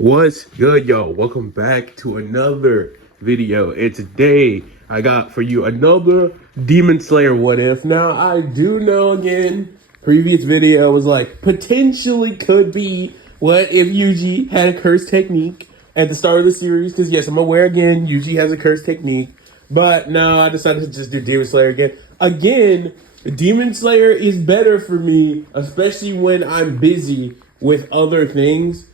What's good, y'all? Welcome back to another video, and today I got for you another Demon Slayer what if. Now, I do know, again, previous video was like, potentially could be what if Yuji had a curse technique at the start of the series, because yes, I'm aware again, Yuji has a curse technique, but no, I decided to just do Demon Slayer again. Again, Demon Slayer is better for me, especially when I'm busy with other things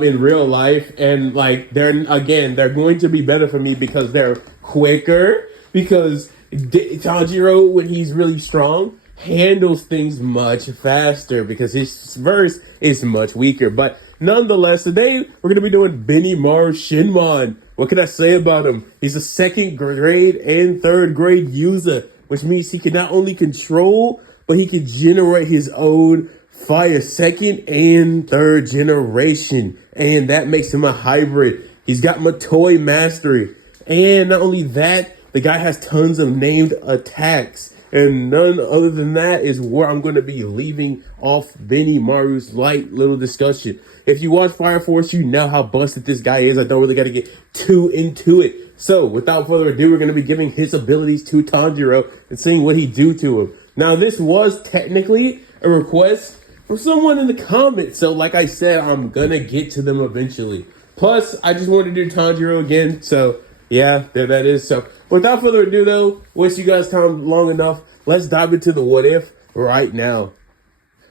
in real life, and like they're going to be better for me because they're quicker, because Tanjiro, when he's really strong, handles things much faster because his verse is much weaker. But nonetheless, today we're going to be doing Benimaru Shinmon. What can I say about him? He's a second grade and third grade user, which means he can not only control, but he can generate his own fire, second and third generation, and that makes him a hybrid. He's got Matoi mastery, and not only that, the guy has tons of named attacks, and none other than that is where I'm going to be leaving off Benimaru's light little discussion. If you watch Fire Force, you know how busted this guy is. I don't really got to get too into it. So without further ado, we're going to be giving his abilities to Tanjiro and seeing what he do to him. Now, this was technically a request from someone in the comments, so like I said, I'm gonna get to them eventually. Plus, I just wanted to do Tanjiro again, so yeah, there that is. So without further ado though, waste you guys time long enough, let's dive into the what if right now.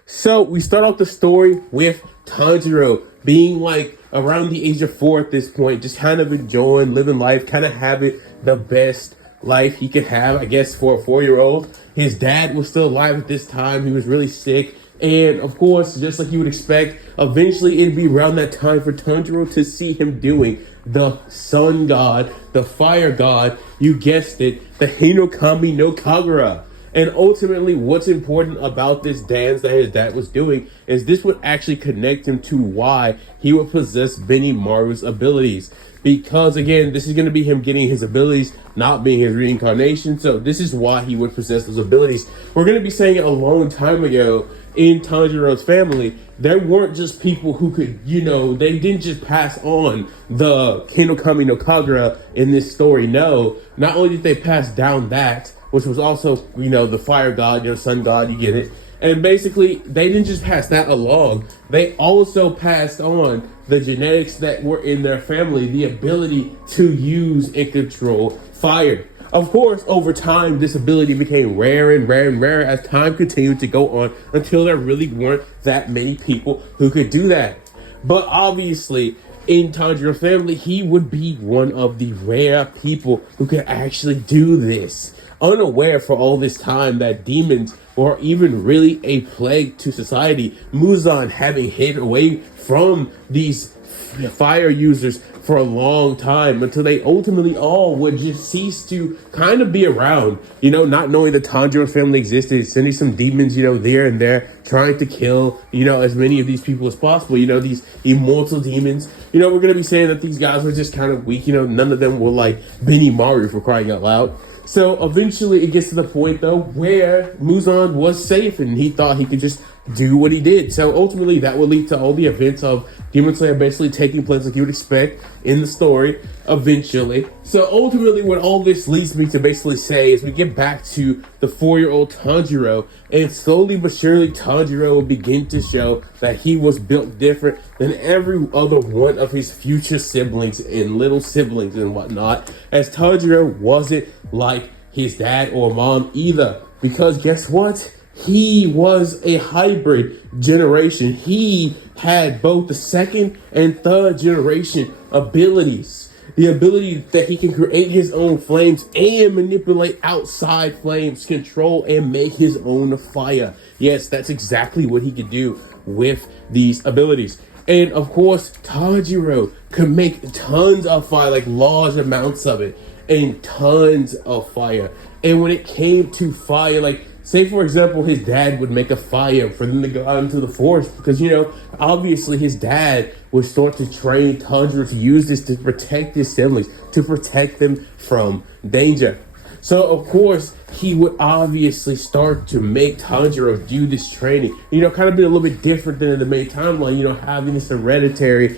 So we start off the story with Tanjiro being like around the age of 4 at this point, just kind of enjoying, living life, kind of having the best life he could have, I guess, for a 4-year-old. His dad was still alive at this time. He was really sick. And of course, just like you would expect, eventually it'd be around that time for Tanjiro to see him doing the sun god, the fire god, you guessed it, the Hinokami no Kagura. And ultimately, what's important about this dance that his dad was doing is this would actually connect him to why he would possess Benimaru's abilities. Because again, this is going to be him getting his abilities, not being his reincarnation. So this is why he would possess those abilities. We're going to be saying it a long time ago in Tanjiro's family, there weren't just people who could, they didn't just pass on the Hinokami no Kagura in this story. No, not only did they pass down that, which was also, the fire god, sun god, you get it. And basically, they didn't just pass that along. They also passed on the genetics that were in their family, the ability to use and control fire. Of course, over time, this ability became rare and rare and rare as time continued to go on until there really weren't that many people who could do that. But obviously, in Tanjiro's family, he would be one of the rare people who could actually do this. Unaware for all this time that demons were even really a plague to society, Muzan having hid away from these fire users for a long time until they ultimately all would just cease to kind of be around, not knowing that Tanjiro's family existed, sending some demons, there and there, trying to kill, as many of these people as possible, these immortal demons. We're going to be saying that these guys were just kind of weak, none of them were like Benimaru, for crying out loud. So eventually it gets to the point though where Muzan was safe and he thought he could just do what he did. So ultimately that would lead to all the events of Demon Slayer basically taking place like you would expect in the story eventually. So ultimately what all this leads me to basically say is we get back to the 4-year-old Tanjiro, and slowly but surely Tanjiro will begin to show that he was built different than every other one of his future siblings and little siblings and whatnot, as Tanjiro wasn't like his dad or mom either, because guess what? He was a hybrid generation. He had both the second and third generation abilities. The ability that he can create his own flames and manipulate outside flames, control and make his own fire. Yes, that's exactly what he could do with these abilities. And of course, Tanjiro could make tons of fire, like large amounts of it, and tons of fire. And when it came to fire, like, say, for example, his dad would make a fire for them to go out into the forest because, obviously his dad would start to train Tanjiro to use this to protect his siblings, to protect them from danger. So, of course, he would obviously start to make Tanjiro do this training. Kind of be a little bit different than in the main timeline, having this hereditary,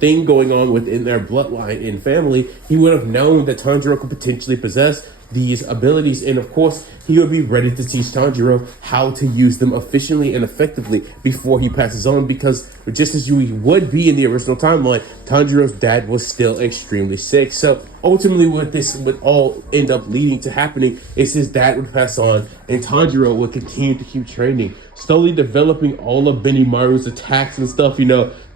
thing going on within their bloodline and family. He would have known that Tanjiro could potentially possess these abilities, and of course he would be ready to teach Tanjiro how to use them efficiently and effectively before he passes on, because just as you would be in the original timeline, Tanjiro's dad was still extremely sick. So ultimately what this would all end up leading to happening is his dad would pass on and Tanjiro would continue to keep training, slowly developing all of Benimaru's attacks and stuff,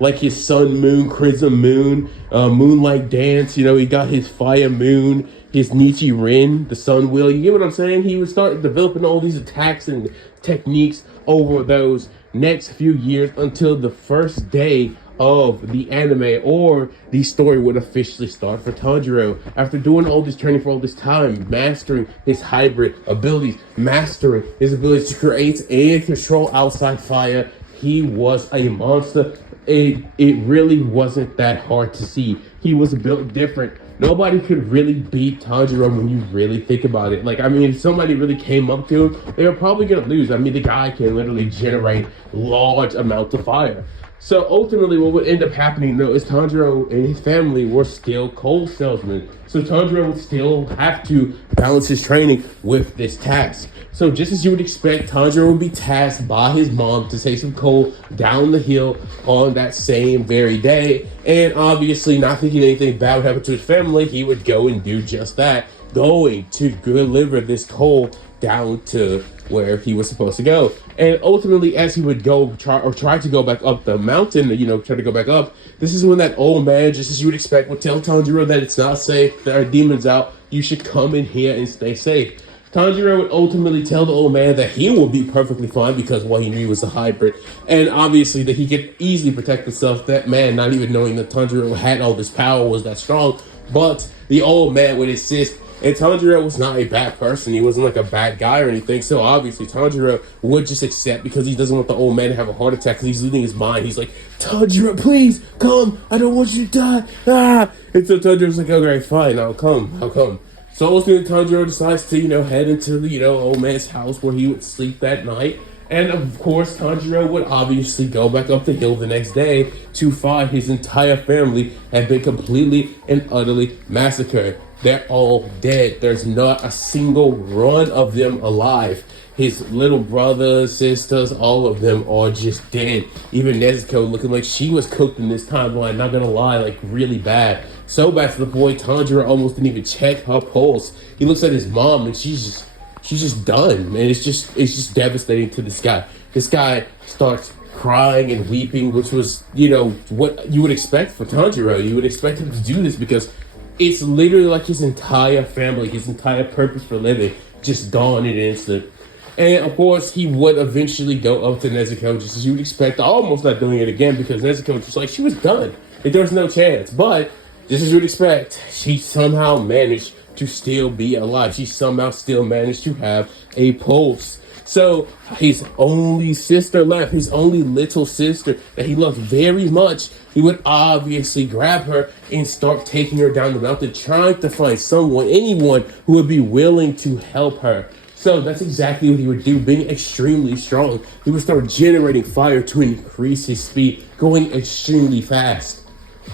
like his Sun Moon, Crimson Moon, Moonlight Dance, he got his Fire Moon, his Nichirin, the Sun Wheel. You get what I'm saying? He would start developing all these attacks and techniques over those next few years until the first day of the anime or the story would officially start for Tanjiro. After doing all this training for all this time, mastering his hybrid abilities, mastering his ability to create and control outside fire, he was a monster. It really wasn't that hard to see. He was built different. Nobody could really beat Tanjiro when you really think about it. If somebody really came up to him, they were probably going to lose. The guy can literally generate large amounts of fire. So ultimately what would end up happening though is Tanjiro and his family were still coal salesmen. So Tanjiro would still have to balance his training with this task. So just as you would expect, Tanjiro would be tasked by his mom to take some coal down the hill on that same very day. And obviously not thinking anything bad would happen to his family, he would go and do just that, going to deliver this coal down to where he was supposed to go. And ultimately, as he would try to go back up the mountain, try to go back up, this is when that old man, just as you would expect, would tell Tanjiro that it's not safe, there are demons out, you should come in here and stay safe. Tanjiro would ultimately tell the old man that he will be perfectly fine because he knew he was a hybrid, and obviously that he could easily protect himself. That man, not even knowing that Tanjiro had all this power, was that strong, but the old man would insist. And Tanjiro was not a bad person. He wasn't like a bad guy or anything. So obviously Tanjiro would just accept, because he doesn't want the old man to have a heart attack because he's losing his mind. He's like, Tanjiro, please come. I don't want you to die. And so Tanjiro's like, okay, fine, I'll come. So ultimately Tanjiro decides to, head into the, old man's house where he would sleep that night. And of course, Tanjiro would obviously go back up the hill the next day to find his entire family had been completely and utterly massacred. They're all dead. There's not a single one of them alive. His little brothers, sisters, all of them are just dead. Even Nezuko looking like she was cooked in this timeline, not gonna lie, really bad. So bad to the point Tanjiro almost didn't even check her pulse. He looks at his mom and she's just done. And it's just devastating to this guy. This guy starts crying and weeping, which was, what you would expect for Tanjiro. You would expect him to do this because it's literally like his entire family, his entire purpose for living, just gone in an instant. And of course, he would eventually go up to Nezuko, just as you would expect, almost not doing it again, because Nezuko was just like, she was done. There was no chance. But, just as you would expect, she somehow managed to still be alive. She somehow still managed to have a pulse. So his only sister left, his only little sister that he loved very much, he would obviously grab her and start taking her down the mountain, trying to find anyone who would be willing to help her. So that's exactly what he would do, being extremely strong. He would start generating fire to increase his speed, going extremely fast.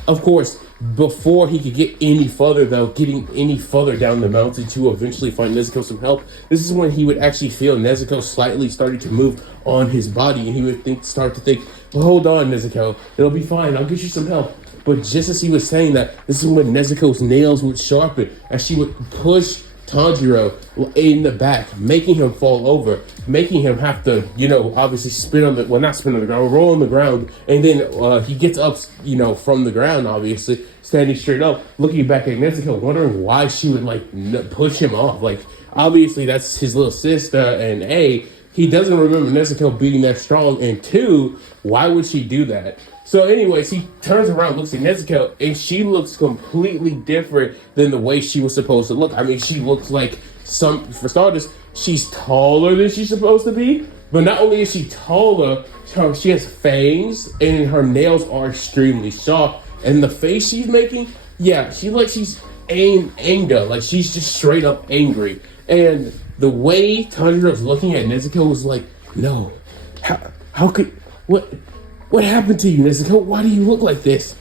Of course, before he could get any further, getting any further down the mountain to eventually find Nezuko some help, this is when he would actually feel Nezuko slightly starting to move on his body, and he would start to think, well, hold on, Nezuko, it'll be fine, I'll get you some help. But just as he was saying that, this is when Nezuko's nails would sharpen, as she would push Tanjiro in the back, making him fall over, making him have to, obviously roll on the ground, and then he gets up, from the ground, obviously, standing straight up, looking back at Nezuko, wondering why she would, push him off. Obviously, that's his little sister, and A, he doesn't remember Nezuko being that strong, and 2, why would she do that? So anyways, he turns around, looks at Nezuko, and she looks completely different than the way she was supposed to look. She looks like for starters, she's taller than she's supposed to be, but not only is she taller, she has fangs, and her nails are extremely sharp, and the face she's making, yeah, she's anger, she's just straight up angry. And the way Tanjiro's looking at Nezuko was like, no, how could, what happened to you, Nezuko? Why do you look like this?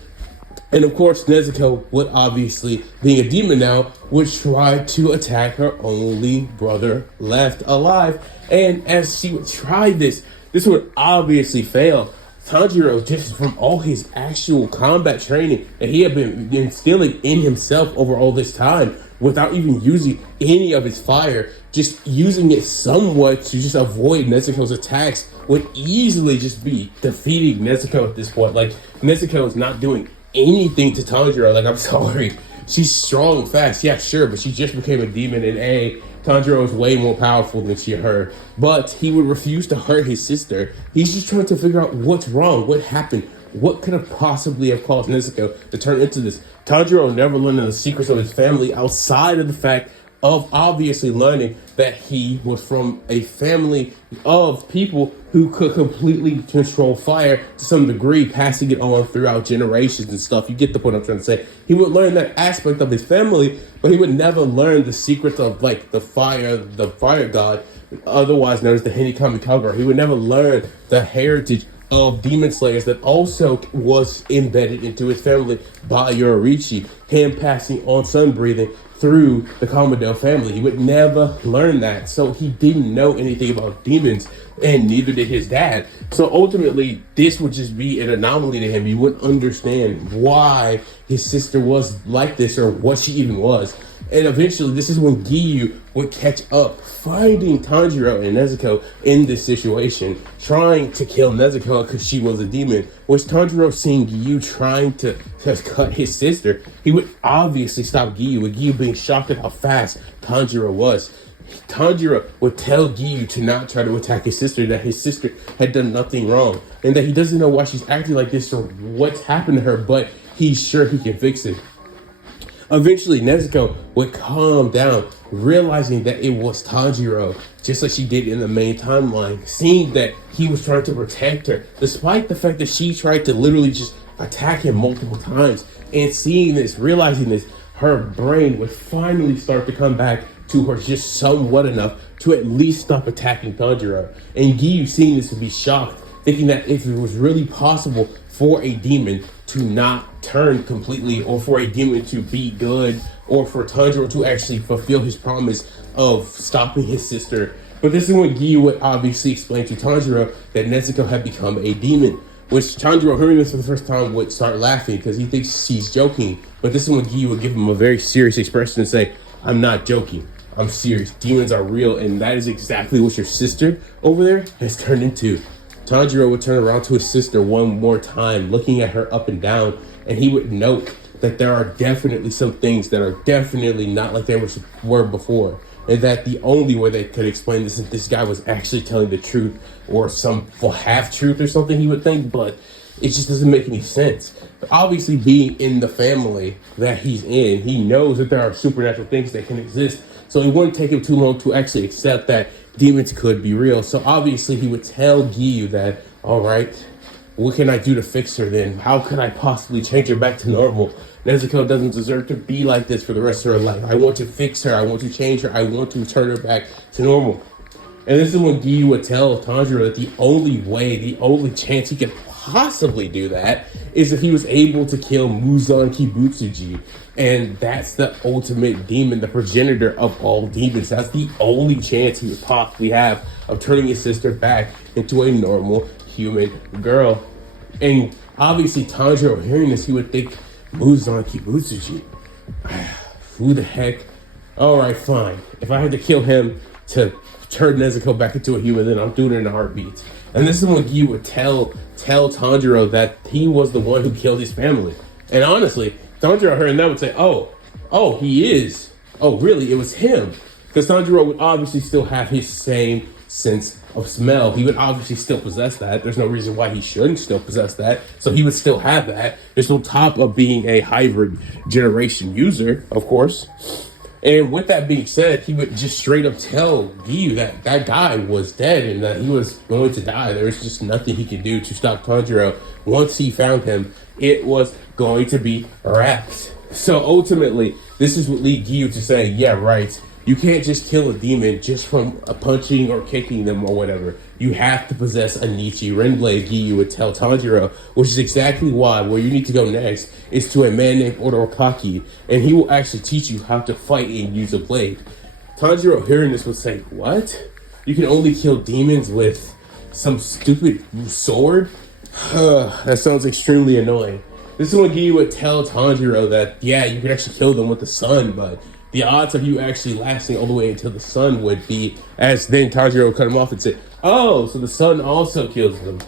And of course, Nezuko would obviously, being a demon now, would try to attack her only brother left alive. And as she would try this would obviously fail. Tanjiro, just from all his actual combat training that he had been instilling in himself over all this time, without even using any of his fire, just using it somewhat to just avoid Nezuko's attacks, would easily just be defeating Nezuko at this point. Like, Nezuko is not doing anything to Tanjiro. Like, I'm sorry. She's strong, fast, yeah, sure, but she just became a demon, and Tanjiro is way more powerful than she hurt. But he would refuse to hurt his sister. He's just trying to figure out what's wrong, what happened, what could have possibly have caused Nezuko to turn into this. Tanjiro never learned the secrets of his family outside of the fact of obviously learning that he was from a family of people who could completely control fire to some degree, passing it on throughout generations and stuff. You get the point I'm trying to say. He would learn that aspect of his family, but he would never learn the secrets of, like, the fire god, otherwise known as the Hinekami Kagura. He would never learn the heritage of demon slayers that also was embedded into his family by Yoruichi, him passing on sun breathing through the Kamado family. He would never learn that, so he didn't know anything about demons, and neither did his dad. So ultimately, this would just be an anomaly to him. He wouldn't understand why his sister was like this, or what she even was. And eventually, this is when Giyu would catch up, finding Tanjiro and Nezuko in this situation, trying to kill Nezuko because she was a demon. Which Tanjiro, seeing Giyu trying to cut his sister, he would obviously stop Giyu, with Giyu being shocked at how fast Tanjiro was. Tanjiro would tell Giyu to not try to attack his sister, that his sister had done nothing wrong, and that he doesn't know why she's acting like this or what's happened to her, but he's sure he can fix it. Eventually, Nezuko would calm down, realizing that it was Tanjiro, just like she did in the main timeline, seeing that he was trying to protect her, despite the fact that she tried to literally just attack him multiple times. And seeing this, realizing this, her brain would finally start to come back to her just somewhat enough to at least stop attacking Tanjiro. And Giyu, seeing this, would be shocked, thinking that if it was really possible for a demon to not turn completely, or for a demon to be good, or for Tanjiro to actually fulfill his promise of stopping his sister. But this is when Giyu would obviously explain to Tanjiro that Nezuko had become a demon, which Tanjiro, hearing this for the first time, would start laughing because he thinks she's joking. But this is when Giyu would give him a very serious expression and say, "I'm not joking. I'm serious. Demons are real, and that is exactly what your sister over there has turned into." Tanjiro would turn around to his sister one more time, looking at her up and down, and he would note that there are definitely some things that are definitely not like they were before, and that the only way they could explain this is if this guy was actually telling the truth, or some half-truth or something, he would think, but it just doesn't make any sense. But obviously, being in the family that he's in, he knows that there are supernatural things that can exist, so it wouldn't take him too long to actually accept that demons could be real. So obviously he would tell Giyu that, all right, what can I do to fix her then? How could I possibly change her back to normal? Nezuko doesn't deserve to be like this for the rest of her life. I want to fix her. I want to change her. I want to turn her back to normal. And this is when Giyu would tell Tanjiro that the only way, the only chance he could possibly do that is if he was able to kill Muzan Kibutsuji. And that's the ultimate demon, the progenitor of all demons. That's the only chance he would possibly have of turning his sister back into a normal human girl. And obviously Tanjiro, hearing this, he would think, Muzan Kibutsuji? Who the heck? Alright, fine. If I had to kill him to turn Nezuko back into a human, then I'm doing it in a heartbeat. And this is when Giyu would tell Tanjiro that he was the one who killed his family. And honestly, Tanjiro hearing that would say, oh, he is. Oh, really? It was him. Because Tanjiro would obviously still have his same sense of smell. He would obviously still possess that. There's no reason why he shouldn't still possess that. So he would still have that. There's no top of being a hybrid generation user, of course. And with that being said, he would just straight up tell Giyu that that guy was dead and that he was going to die. There was just nothing he could do to stop Tanjiro. Once he found him, it was going to be wrapped. So ultimately, this is what led Giyu to say, yeah, right, You can't just kill a demon just from punching or kicking them or whatever. You have to possess a Nichirin blade, Giyu would tell Tanjiro, which is exactly why where you need to go next is to a man named Odorokaki, and he will actually teach you how to fight and use a blade. Tanjiro, hearing this, would say, what? You can only kill demons with some stupid sword? That sounds extremely annoying. This is when Giyu would tell Tanjiro that, yeah, you can actually kill them with the sun, but the odds of you actually lasting all the way until the sun would be, as then Tanjiro would cut him off and say, oh, so the sun also kills them.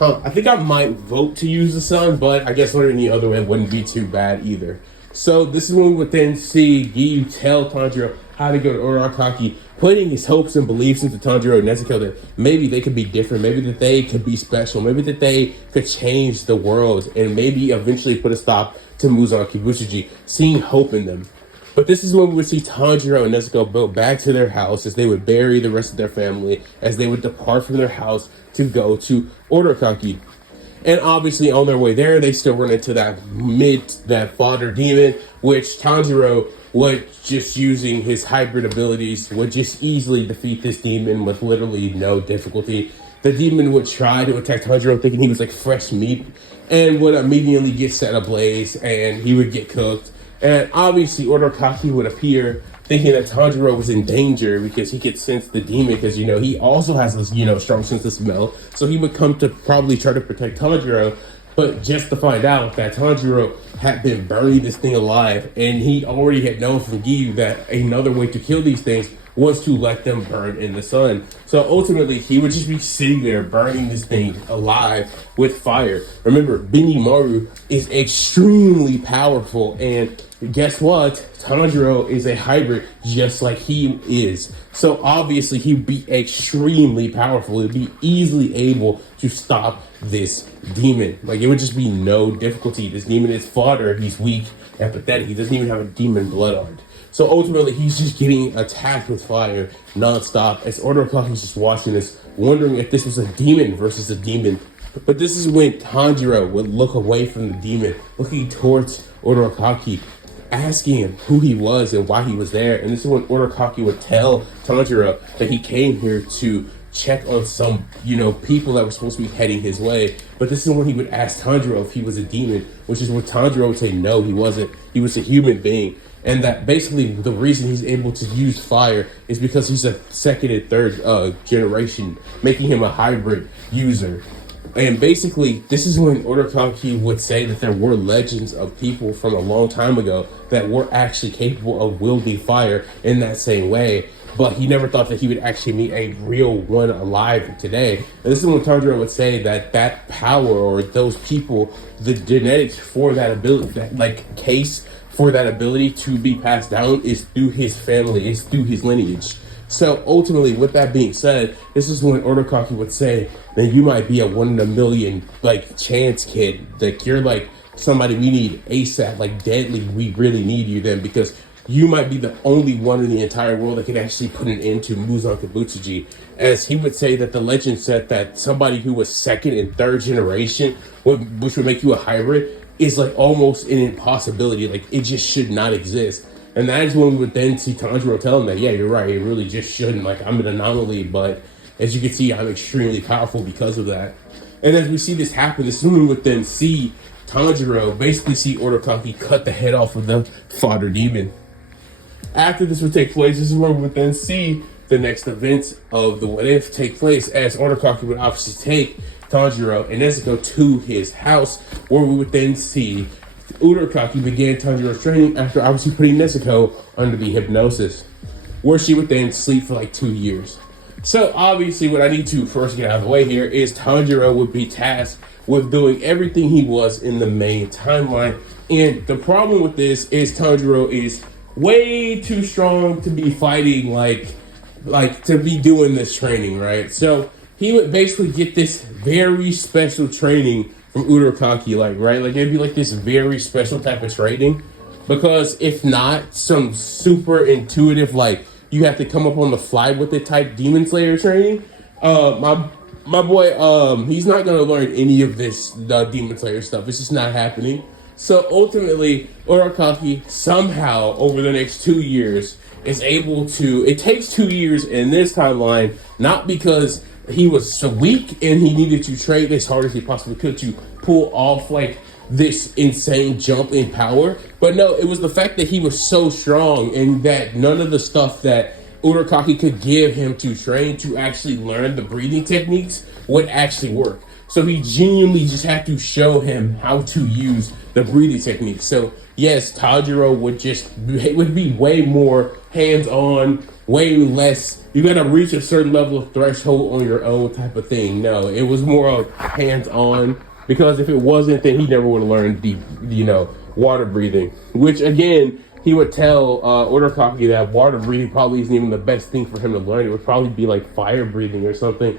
I think I might vote to use the sun, but I guess learning the other way wouldn't be too bad either. So this is when we would then see Giyu tell Tanjiro how to go to Odorokaki, putting his hopes and beliefs into Tanjiro and Nezuko that maybe they could be different, maybe that they could be special, maybe that they could change the world, and maybe eventually put a stop to Muzan Kibushiji, seeing hope in them. But this is when we would see Tanjiro and Nezuko go back to their house as they would bury the rest of their family, as they would depart from their house to go to Odorokaki. And obviously on their way there, they still run into that fodder demon, which Tanjiro would, just using his hybrid abilities, would just easily defeat this demon with literally no difficulty. The demon would try to attack Tanjiro thinking he was like fresh meat, and would immediately get set ablaze and he would get cooked. And obviously Odorokaki would appear thinking that Tanjiro was in danger because he could sense the demon, because, he also has this, strong sense of smell. So he would come to probably try to protect Tanjiro, but just to find out that Tanjiro had been burning this thing alive, and he already had known from Giyu that another way to kill these things was to let them burn in the sun. So ultimately, he would just be sitting there burning this thing alive with fire. Remember, Benimaru is extremely powerful, and guess what? Tanjiro is a hybrid just like he is. So obviously, he'd be extremely powerful. He'd be easily able to stop this demon. Like, it would just be no difficulty. This demon is fodder. He's weak and pathetic. He doesn't even have a demon blood art. So ultimately, he's just getting attacked with fire nonstop as Odorokaki's just watching this, wondering if this was a demon versus a demon. But this is when Tanjiro would look away from the demon, looking towards Odorokaki, asking him who he was and why he was there. And this is when Odorokaki would tell Tanjiro that he came here to check on some, people that were supposed to be heading his way. But this is when he would ask Tanjiro if he was a demon, which is when Tanjiro would say no, he wasn't. He was a human being. And that basically the reason he's able to use fire is because he's a second and third generation, making him a hybrid user. And basically, this is when Odorokaki would say that there were legends of people from a long time ago that were actually capable of wielding fire in that same way. But he never thought that he would actually meet a real one alive today. And this is when Tanjiro would say that power, or those people, the genetics for that ability, that case for that ability to be passed down, is through his family, is through his lineage. So ultimately, with that being said, this is when Odorokaki would say that you might be a 1 in a million chance kid. Like, you're somebody we need ASAP, deadly. We really need you then, because you might be the only one in the entire world that can actually put an end to Muzan Kibushiji. As he would say that the legend said that somebody who was second and third generation, which would make you a hybrid, is almost an impossibility. It just should not exist. And that is when we would then see Tanjiro tell him that, yeah, you're right, it really just shouldn't. I'm an anomaly, but as you can see, I'm extremely powerful because of that. And as we see this happen, this is when we would then see Tanjiro basically see Odorokaki cut the head off of the fodder demon. After this would take place, this is where we would then see the next events of the What If take place, as Odorokaki would obviously take Tanjiro and Nezuko to his house, where we would then see Odorokaki began Tanjiro's training after obviously putting Nezuko under the hypnosis, where she would then sleep for 2 years. So obviously what I need to first get out of the way here is Tanjiro would be tasked with doing everything he was in the main timeline. And the problem with this is Tanjiro is way too strong to be fighting to be doing this training, right? So he would basically get this very special training from Odorokaki, right? It'd be this very special type of training, because if not, some super intuitive, you have to come up on the fly with it type Demon Slayer training. My boy, he's not gonna learn any of this Demon Slayer stuff. It's just not happening. So ultimately, Urakaki somehow over the next 2 years is able to. It takes 2 years in this timeline, not because he was so weak and he needed to train as hard as he possibly could to pull off like this insane jump in power, but no, it was the fact that he was so strong and that none of the stuff that Urakaki could give him to train to actually learn the breathing techniques would actually work. So he genuinely just had to show him how to use the breathing techniques. So yes, Tanjiro would be way more hands-on, way less. You gotta reach a certain level of threshold on your own type of thing. No, it was more of hands-on, because if it wasn't, then he never would have learned deep, water breathing. Which again, he would tell Urakaki that water breathing probably isn't even the best thing for him to learn. It would probably be like fire breathing or something.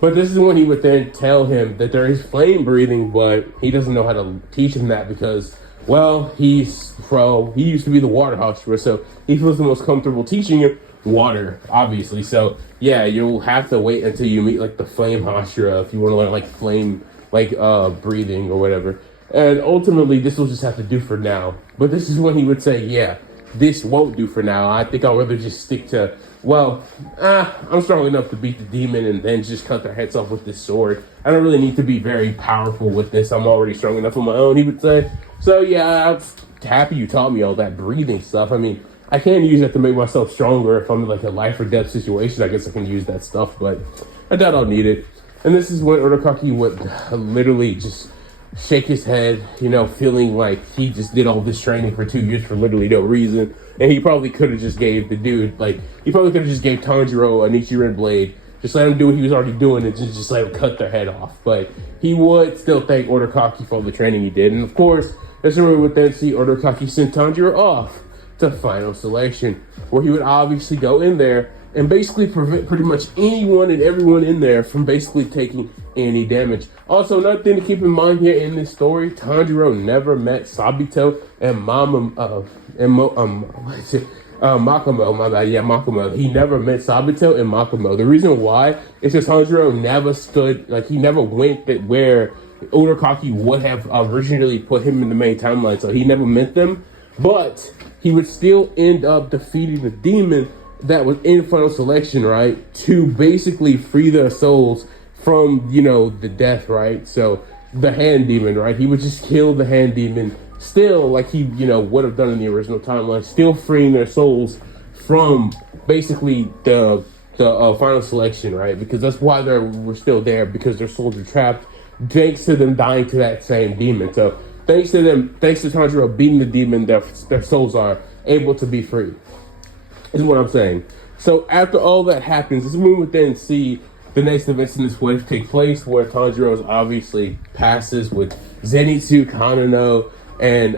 But this is when he would then tell him that there is flame breathing, but he doesn't know how to teach him that because, well, he used to be the water Hashira, so he feels the most comfortable teaching him water, obviously. So yeah, you'll have to wait until you meet like the flame Hashira if you want to learn like flame, breathing or whatever. And ultimately, this will just have to do for now. But this is when he would say, yeah, this won't do for now. I think I'll rather just stick to, I'm strong enough to beat the demon and then just cut their heads off with this sword. I don't really need to be very powerful with this. I'm already strong enough on my own, he would say. So yeah, I'm happy you taught me all that breathing stuff. I mean, I can use that to make myself stronger if I'm in like a life or death situation. I guess I can use that stuff, but I doubt I'll need it. And this is when Urakaki would literally just shake his head, feeling like he just did all this training for 2 years for literally no reason. And he probably could have just gave the dude, he probably could have just gave Tanjiro a Nichirin blade, just let him do what he was already doing and just let him cut their head off. But he would still thank Urakaki for all the training he did. And of course, that's where we would then see Urakaki send Tanjiro off to final selection, where he would obviously go in there and basically prevent pretty much anyone and everyone in there from basically taking any damage. Also, another thing to keep in mind here in this story, Tanjiro never met Sabito and Makomo, my bad, yeah, Makomo. He never met Sabito and Makomo. The reason why is because Tanjiro never he never went where Urakaki would have originally put him in the main timeline, so he never met them. But he would still end up defeating the demon that was in final selection, right? To basically free their souls from, the death, right? So the hand demon, right? He would just kill the hand demon still like he, would have done in the original timeline, still freeing their souls from basically the final selection, right? Because that's why we're still there, because their souls are trapped thanks to them dying to that same demon. So thanks to Tanjiro beating the demon, their souls are able to be free. Is what I'm saying. So after all that happens, this is when we would then see the next events in this wave take place, where Tanjiro obviously passes with Zenitsu, Kanano, and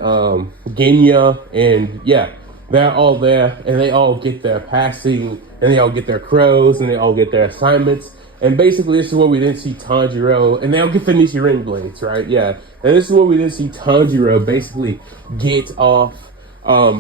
Genya, and yeah, they're all there, and they all get their passing, and they all get their crows, and they all get their assignments. And basically, this is where we then see Tanjiro, and they all get the Nichirin blades, right? Yeah, and this is where we then see Tanjiro basically get off.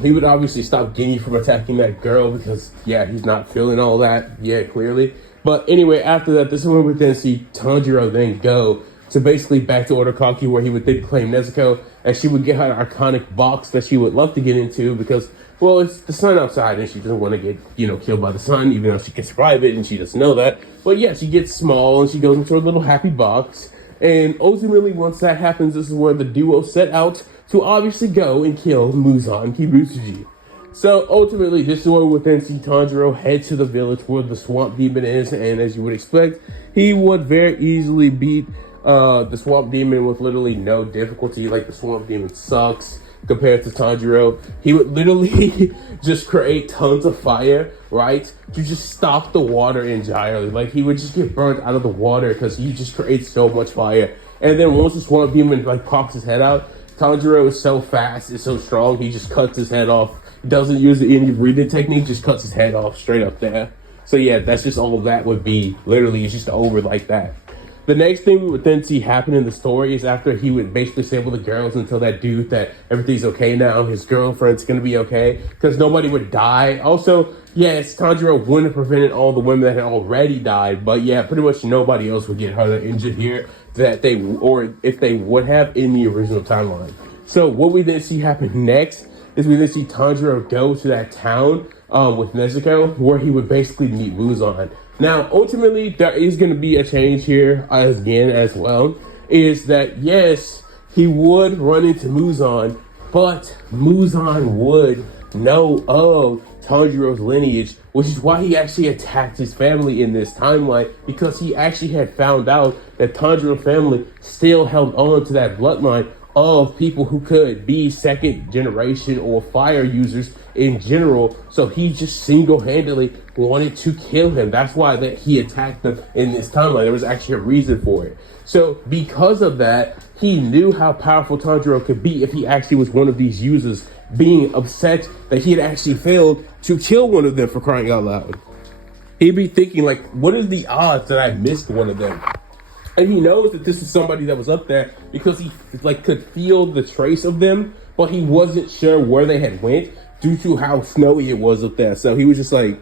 He would obviously stop Genya from attacking that girl because, yeah, he's not feeling all that yet, clearly. But anyway, after that, this is where we then see Tanjiro then go to basically back to Urakaki, where he would then claim Nezuko, and she would get her iconic box that she would love to get into because, well, it's the sun outside, and she doesn't want to get, killed by the sun, even though she can survive it, and she doesn't know that. But yeah, she gets small, and she goes into her little happy box. And ultimately, once that happens, this is where the duo set out to obviously go and kill Muzan Kibutsuji. So ultimately, this is where we would then see Tanjiro head to the village where the swamp demon is, and as you would expect, he would very easily beat the swamp demon with literally no difficulty. Like, the swamp demon sucks compared to Tanjiro. He would literally just create tons of fire, right, to just stop the water entirely. Like, he would just get burnt out of the water because he just creates so much fire. And then once the swamp demon pops his head out, Tanjiro is so fast and so strong, he just cuts his head off. Doesn't use any breathing technique, just cuts his head off straight up there. So yeah, that's just all that would be. Literally, it's just over like that. The next thing we would then see happen in the story is after he would basically save all the girls and tell that dude that everything's okay now, his girlfriend's gonna be okay, because nobody would die. Also, yes, Tanjiro wouldn't have prevented all the women that had already died, but yeah, pretty much nobody else would get hurt or injured here if they would have in the original timeline. So what we then see happen next is we then see Tanjiro go to that town with Nezuko, where he would basically meet Muzan. Now, ultimately, there is going to be a change here again as well, is that yes, he would run into Muzan, but Muzan would know of Tanjiro's lineage, which is why he actually attacked his family in this timeline, because he actually had found out that Tanjiro's family still held on to that bloodline of people who could be second generation or fire users in general. So he just single-handedly wanted to kill him. That's why that he attacked them in this timeline. There was actually a reason for it. So because of that, he knew how powerful Tanjiro could be if he actually was one of these users, being upset that he had actually failed to kill one of them, for crying out loud. He'd be thinking, like, what is the odds that I missed one of them? And he knows that this is somebody that was up there because he like could feel the trace of them, but he wasn't sure where they had went due to how snowy it was up there. So he was just like,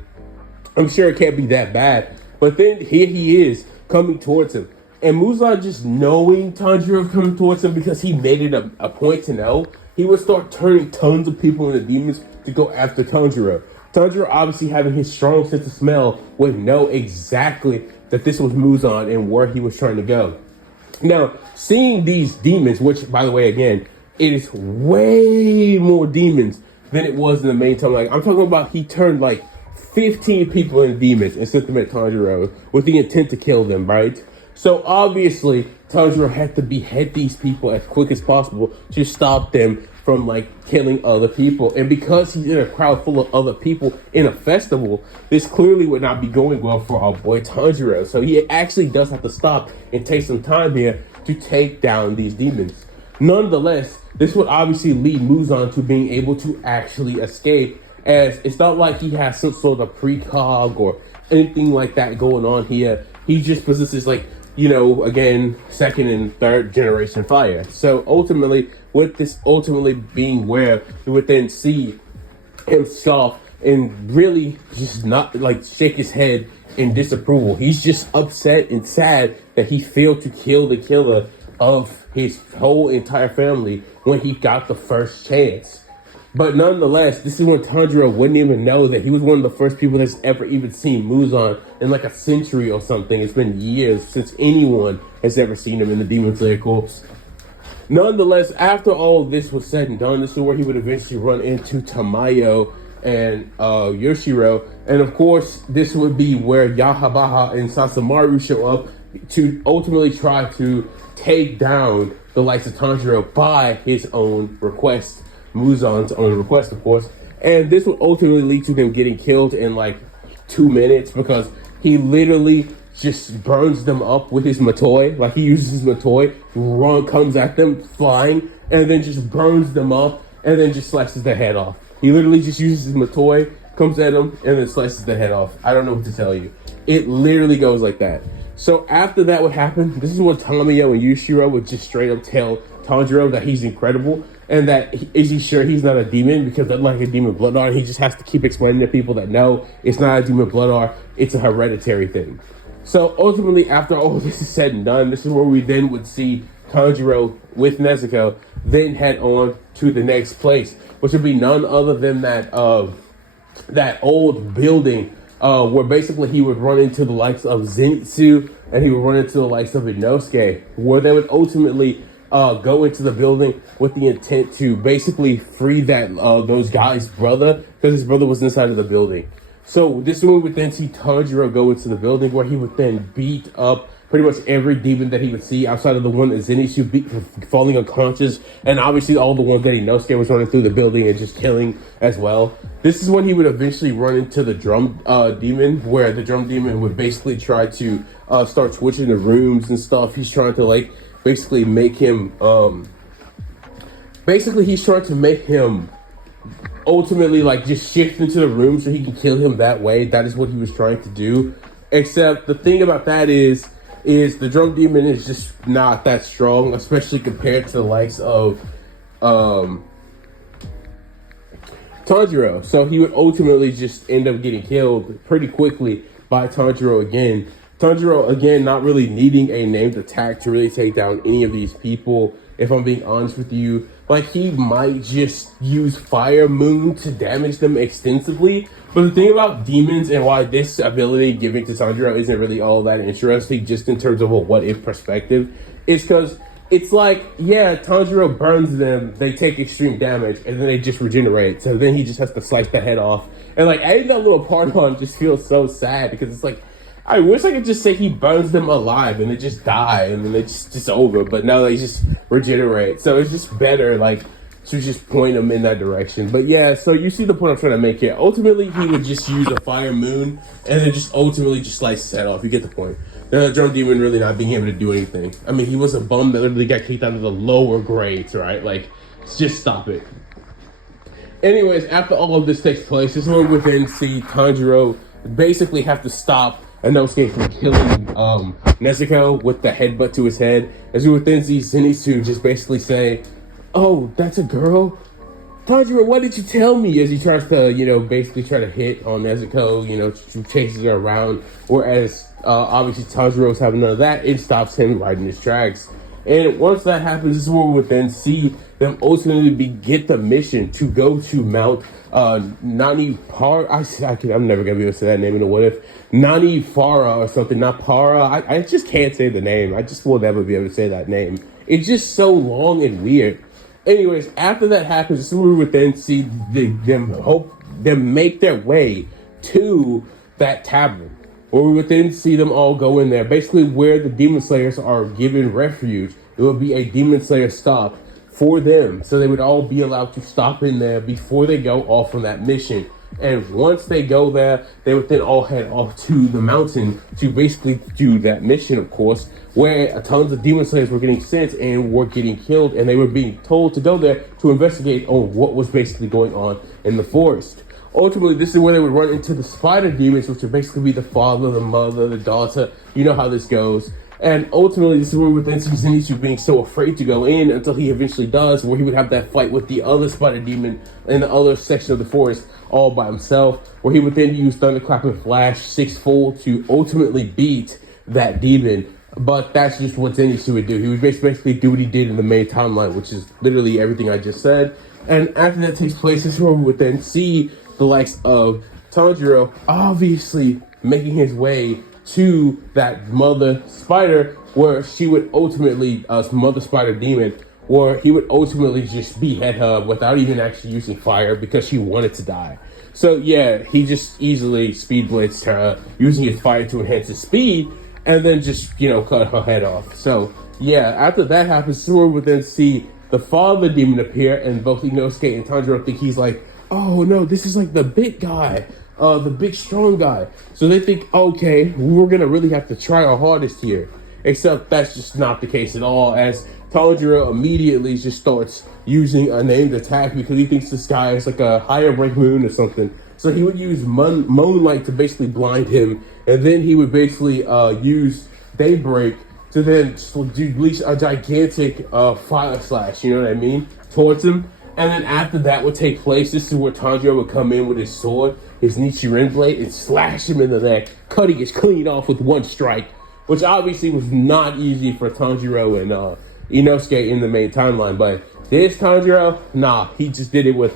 I'm sure it can't be that bad. But then here he is coming towards him. And Muzan, just knowing Tanjiro coming towards him, because he made it a point to know, he would start turning tons of people into demons to go after Tanjiro. Tanjiro, obviously having his strong sense of smell, would know exactly that this was Muzan and where he was trying to go. Now, seeing these demons, which, by the way, again, it is way more demons than it was in the main time. Like, I'm talking about he turned like 15 people into demons and sent them at Tanjiro with the intent to kill them, right? So obviously, Tanjiro had to behead these people as quick as possible to stop them from like killing other people. And because he's in a crowd full of other people in a festival, this clearly would not be going well for our boy Tanjiro. So he actually does have to stop and take some time here to take down these demons. Nonetheless, this would obviously lead Muzan to being able to actually escape, as it's not like he has some sort of precog or anything like that going on here. He just possesses, like, you know, again, second and third generation fire. So ultimately, with this ultimately being where you would then see him scoff and really just not like shake his head in disapproval. He's just upset and sad that he failed to kill the killer of his whole entire family when he got the first chance. But nonetheless, this is when Tanjiro wouldn't even know that he was one of the first people that's ever even seen Muzan in like a century or something. It's been years since anyone has ever seen him in the Demon Slayer Corps. Nonetheless, after all this was said and done, this is where he would eventually run into Tamayo and Yoshiro. And of course, this would be where Yahabaha and Sasamaru show up to ultimately try to take down the likes of Tanjiro by his own request. Muzan's own request, of course. And this would ultimately lead to them getting killed in like 2 minutes, because he literally just burns them up with his Matoi. Like, he uses his Matoi, comes at them flying, and then just burns them up, and then just slices their head off. He literally just uses his Matoi, comes at them, and then slices the head off. I don't know what to tell you. It literally goes like that. So after that would happen, this is when Tamayo and Yushiro would just straight up tell Tanjiro that he's incredible, and that is he sure he's not a demon, because that's like a demon blood art. He just has to keep explaining to people that no, it's not a demon blood art, it's a hereditary thing. So ultimately, after all this is said and done, this is where we then would see Tanjiro with Nezuko then head on to the next place, which would be none other than that old building where basically he would run into the likes of Zenitsu, and he would run into the likes of Inosuke, where they would ultimately go into the building with the intent to basically free that those guys' brother, because his brother was inside of the building. So this is when we would then see Tanjiro go into the building, where he would then beat up pretty much every demon that he would see, outside of the one that Zenitsu beat falling unconscious, and obviously all the ones that Inosuke was running through the building and just killing as well. This is when he would eventually run into the drum demon, where the drum demon would basically try to start switching the rooms and stuff. He's trying to like basically make him ultimately like just shift into the room so he can kill him that way. That is what he was trying to do. Except the thing about that is the drum demon is just not that strong, especially compared to the likes of Tanjiro. So he would ultimately just end up getting killed pretty quickly by Tanjiro again. Tanjiro, again, not really needing a named attack to really take down any of these people. If I'm being honest with you, like he might just use Fire Moon to damage them extensively. But the thing about demons and why this ability given to Tanjiro isn't really all that interesting, just in terms of a what if perspective, is because it's like, yeah, Tanjiro burns them, they take extreme damage, and then they just regenerate. So then he just has to slice the head off. And like, adding that little part on just feels so sad, because it's like, I wish I could just say he burns them alive and they just die and then they just over. But no, they just regenerate. So it's just better, like, to just point them in that direction. But yeah, so you see the point I'm trying to make here. Ultimately, he would just use a Fire Moon and then just ultimately just slice his head off. You get the point. The Drum Demon really not being able to do anything. I mean, he was a bum that literally got kicked out of the lower grades, right? Like, just stop it. Anyways, after all of this takes place, this is where we then see Tanjiro basically have to stop Inosuke from killing Nezuko with the headbutt to his head. As we would then see Zenitsu just basically say, "Oh, that's a girl? Tanjiro, why did you tell me?" As he tries to, basically try to hit on Nezuko, chases her around. Whereas, obviously, Tanjiro's having none of that. It stops him right in his tracks. And once that happens, this is where we would then see them ultimately get the mission to go to Mount Nani Par. I'm never gonna be able to say that name in a what if. Nani Fara or something, not Para. I just can't say the name. I just will never be able to say that name. It's just so long and weird. Anyways, after that happens, this is where we would then see them make their way to that tavern, where we would then see them all go in there. Basically, where the Demon Slayers are given refuge, it would be a Demon Slayer stop for them. So they would all be allowed to stop in there before they go off on that mission. And once they go there, they would then all head off to the mountain to basically do that mission, of course, where tons of Demon Slayers were getting sent and were getting killed, and they were being told to go there to investigate on what was basically going on in the forest. Ultimately, this is where they would run into the spider demons, which would basically be the father, the mother, the daughter. You know how this goes. And ultimately, this is where we would then see Zenitsu being so afraid to go in until he eventually does, where he would have that fight with the other spider demon in the other section of the forest all by himself, where he would then use Thunderclap and Flash sixfold to ultimately beat that demon. But that's just what Zenitsu would do. He would basically do what he did in the main timeline, which is literally everything I just said. And after that takes place, this is where we would then see the likes of Tanjiro obviously making his way to that mother spider, where she would ultimately, mother spider demon, where he would ultimately just behead her without even actually using fire because she wanted to die. So yeah, he just easily speed blitzed her using his fire to enhance his speed, and then just, cut her head off. So yeah, after that happens, Sora would then see the father demon appear, and both Inosuke and Tanjiro think he's like, "Oh no, this is like the big guy, the big strong guy." So they think, okay, we're gonna really have to try our hardest here. Except that's just not the case at all, as Tanjiro immediately just starts using a named attack because he thinks this guy is like a higher rank moon or something. So he would use Moonlight to basically blind him, and then he would basically use Daybreak to then release a gigantic fire slash, you know what I mean, towards him. And then after that would take place, this is where Tanjiro would come in with his sword, his Nichirin blade, and slash him in the neck, cutting his clean off with one strike, which obviously was not easy for Tanjiro and Inosuke in the main timeline. But this Tanjiro, nah, he just did it with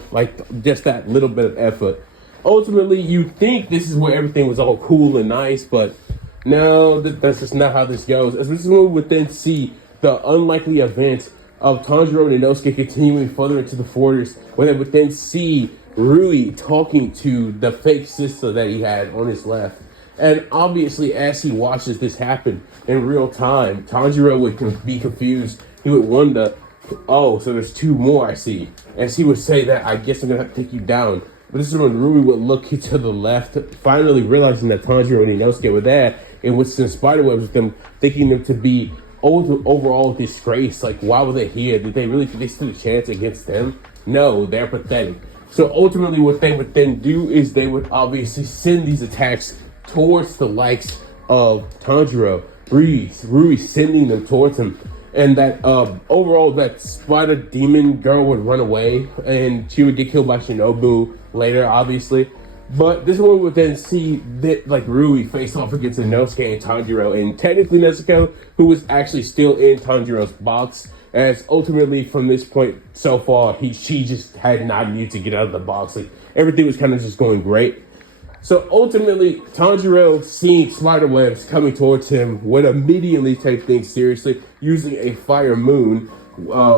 just that little bit of effort. Ultimately, you think this is where everything was all cool and nice, but no, that's just not how this goes. As this is when we would then see the unlikely event of Tanjiro and Inosuke continuing further into the forest, where they would then see Rui talking to the fake sister that he had on his left. And obviously, as he watches this happen in real time, Tanjiro would be confused. He would wonder, "Oh, so there's two more I see." As he would say that, "I guess I'm going to have to take you down." But this is when Rui would look to the left, finally realizing that Tanjiro and Inosuke were there, and with some spiderwebs with them, thinking them to be overall disgrace. Like, why were they here? Did they really think they stood a chance against them? No, they're pathetic. So ultimately, what they would then do is they would obviously send these attacks towards the likes of Tanjiro, Rui sending them towards him. And that overall, that spider demon girl would run away, and she would get killed by Shinobu later, obviously. But this one would then see that Rui face off against Inosuke and Tanjiro, and technically Nezuko, who was actually still in Tanjiro's box, as ultimately from this point so far, she just had not needed to get out of the box. Like, everything was kind of just going great. So ultimately, Tanjiro, seeing spider webs coming towards him, would immediately take things seriously, using a fire moon,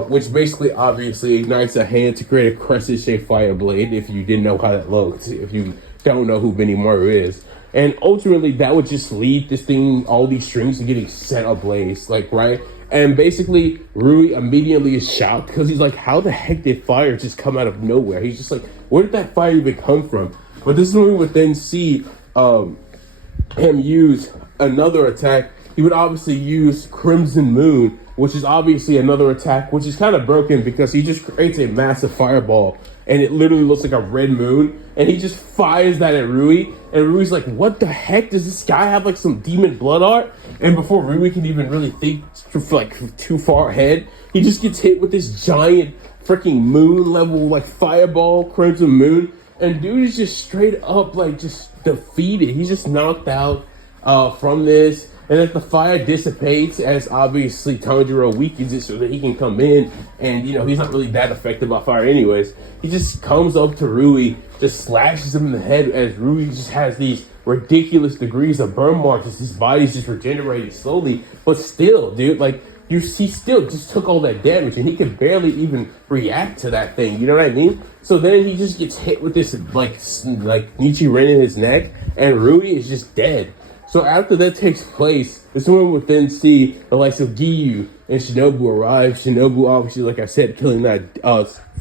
which basically obviously ignites a hand to create a crescent-shaped fire blade, if you didn't know how that looked, if you don't know who Benimaru is. And ultimately, that would just lead this thing, all these strings, to getting set ablaze, like, right? And basically, Rui immediately is shocked, because he's like, how the heck did fire just come out of nowhere? He's just like, where did that fire even come from? But this is when we would then see him use another attack. He would obviously use Crimson Moon, which is obviously another attack, which is kind of broken because he just creates a massive fireball, and it literally looks like a red moon, and he just fires that at Rui, and Rui's like, what the heck? Does this guy have like some demon blood art? And before Rui can even really think like too far ahead, he just gets hit with this giant freaking moon level like fireball, Crimson Moon. And dude is just straight up like just defeated. He's just knocked out from this. And as the fire dissipates, as obviously Tanjiro weakens it so that he can come in, and you know, he's not really that affected by fire anyways. He just comes up to Rui, just slashes him in the head as Rui just has these ridiculous degrees of burn marks. His body's just regenerating slowly. But still, dude, like, he still just took all that damage, and he could barely even react to that thing. You know what I mean? So then he just gets hit with this like Nichirin in his neck, and Rui is just dead. So after that takes place, this one would then see the likes of Giyu and Shinobu arrive. Shinobu, obviously, like I said, killing that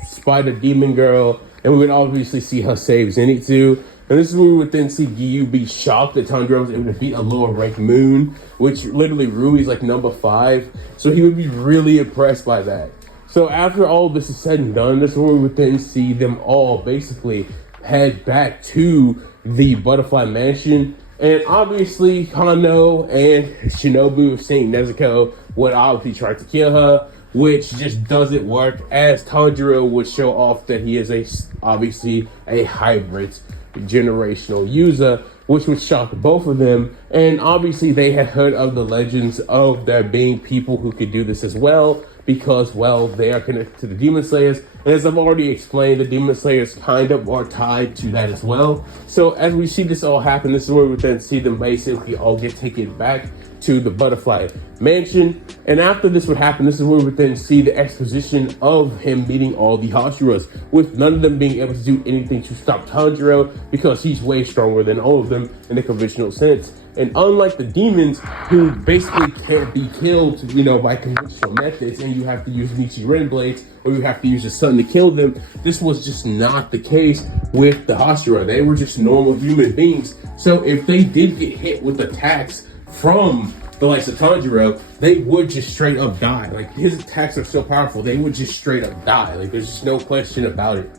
spider demon girl, and we would obviously see her save Zenitsu. And this is where we would then see Giyu be shocked that Tanjiro was able to beat a lower ranked moon, which literally Rui's like number 5. So he would be really impressed by that. So after all this is said and done, this is where we would then see them all basically head back to the Butterfly Mansion. And obviously Kano and Shinobu, seeing Nezuko, would obviously try to kill her, which just doesn't work, as Tanjiro would show off that he is obviously a hybrid generational user, which would shock both of them. And obviously they had heard of the legends of there being people who could do this as well, because, well, they are connected to the Demon Slayers. And as I've already explained, the Demon Slayers kind of are tied to that as well. So as we see this all happen, this is where we then see them basically all get taken back to the Butterfly Mansion. And after this would happen, this is where we would then see the exposition of him meeting all the Hashiras, with none of them being able to do anything to stop Tanjiro, because he's way stronger than all of them in the conventional sense. And unlike the demons, who basically can't be killed, you know, by conventional methods, and you have to use Nichirin blades, or you have to use the sun to kill them, this was just not the case with the Hashira. They were just normal human beings. So if they did get hit with attacks from the likes of Tanjiro, they would just straight up die. Like, his attacks are so powerful, they would just straight up die. Like, there's just no question about it.